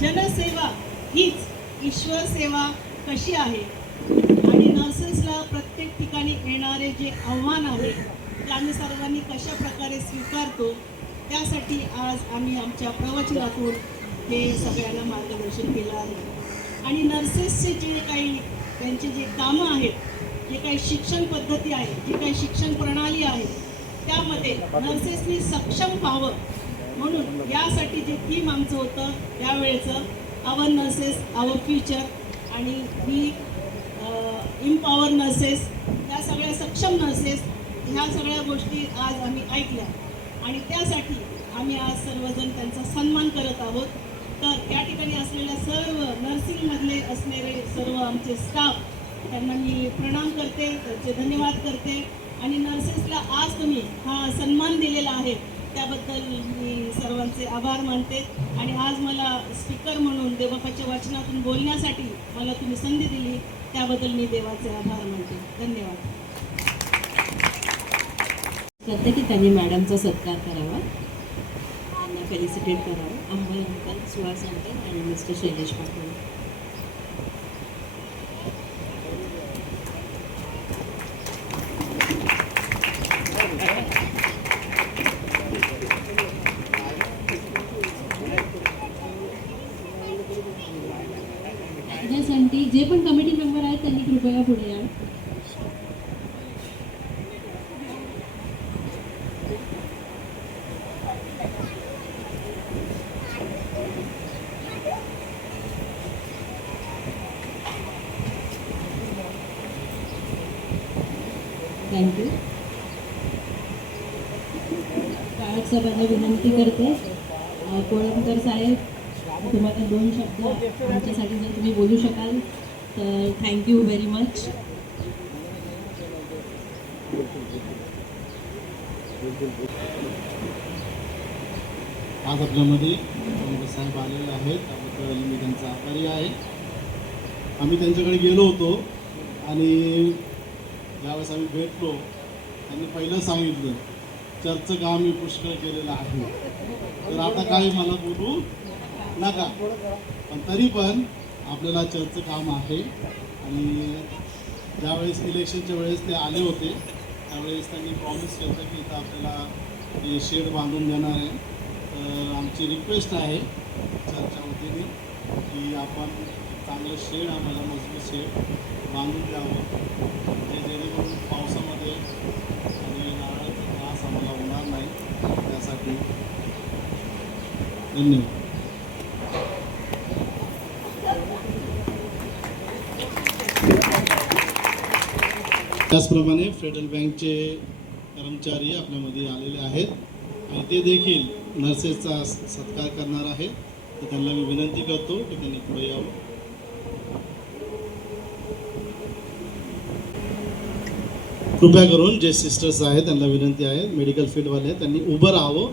जनसेवा हीच ईश्वर सेवा कशी आहे आणि नर्सेसला प्रत्येक ठिकाणी येणारे जे आव्हान आहे ते आम्ही सर्वांनी कशा प्रकारे स्वीकारतो, त्यासाठी आज आम्ही आमच्या प्रवचनातून हे सगळ्यांना मार्गदर्शन केलं आहे. आणि नर्सेसचे जे काही त्यांचे जे कामं आहेत, जे काही शिक्षण पद्धती आहे, जी काही शिक्षण प्रणाली आहे, त्यामध्ये नर्सेसनी सक्षम व्हावं म्हणून यासाठी जे थीम आमचं होतं त्यावेळेचं आवर नर्सेस आवर फ्युचर आणि वी इम्पॉवर नर्सेस, या सगळ्या सक्षम नर्सेस, ह्या सगळ्या गोष्टी आज आम्ही ऐकल्या आणि त्यासाठी आम्ही आज सर्वजण त्यांचा सन्मान करत आहोत. तर त्या ठिकाणी असलेल्या सर्व नर्सिंगमधले असलेले सर्व आमचे स्टाफ, त्यांना मी प्रणाम करते, त्यांचे धन्यवाद करते आणि नर्सेसला आज तुम्ही हा सन्मान दिलेला आहे त्याबद्दल मी सर्वांचे आभार मानते. आणि आज मला स्पीकर म्हणून देवबापाच्या वचनातून बोलण्यासाठी मला तुम्ही संधी दिली त्याबद्दल मी देवाचे आभार मानते. धन्यवाद. करते की त्यांनी मॅडमचा सत्कार करावा, त्यांना फेलिसिटेट करावं. अंबल अंकल, सुहास अंकल आणि मिस्टर शैलेश पाटील. त्याच्यासाठी जे पण कमिटी मेंबर आहेत त्यांनी कृपया पुढे या. थँक्यू. काळक साहेबांना विनंती करते, कोळंबकर साहेब तुम्हाला 2 शब्द आमच्यासाठी जर तुम्ही बोलू शकाल तर थँक्यू व्हेरी मच. आज आपल्यामध्ये कोळंबकर साहेब आलेले आहेत, त्याबद्दल मी त्यांचा आभारी आहे. आम्ही त्यांच्याकडे गेलो होतो आणि ज्यावेळेस आम्ही भेटलो त्यांनी पहिलं सांगितलं चर्चचं काम मी पुष्कळ केलेलं आहे, तर आता काही मला बोलू नका. पण तरी पण आपल्याला चर्चचं काम आहे. आणि ज्यावेळेस इलेक्शनच्या वेळेस ते आले होते त्यावेळेस त्यांनी प्रॉमिस केलं की इथं आपल्याला हे शेड बांधून देणार आहे. तर आमची रिक्वेस्ट आहे चर्चच्या वतीने की आपण चांगलं शेड, आम्हाला मजबूत शेड बांधून द्यावं, जेणेकरून पावसामध्ये आणि नारळाचा त्रास आम्हाला होणार नाही. त्यासाठी धन्यवाद. त्याचप्रमाणे फेडरल बँकचे कर्मचारी आपल्यामध्ये आलेले आहेत आणि ते देखील नर्सेसचा सत्कार करणार आहेत. तर त्यांना मी विनंती करतो की त्यांनी पुढे यावं. कृपया करून जे सिस्टर्स आहेत त्यांना विनंती आहे, मेडिकल फील्डवाले त्यांनी उभं राहावं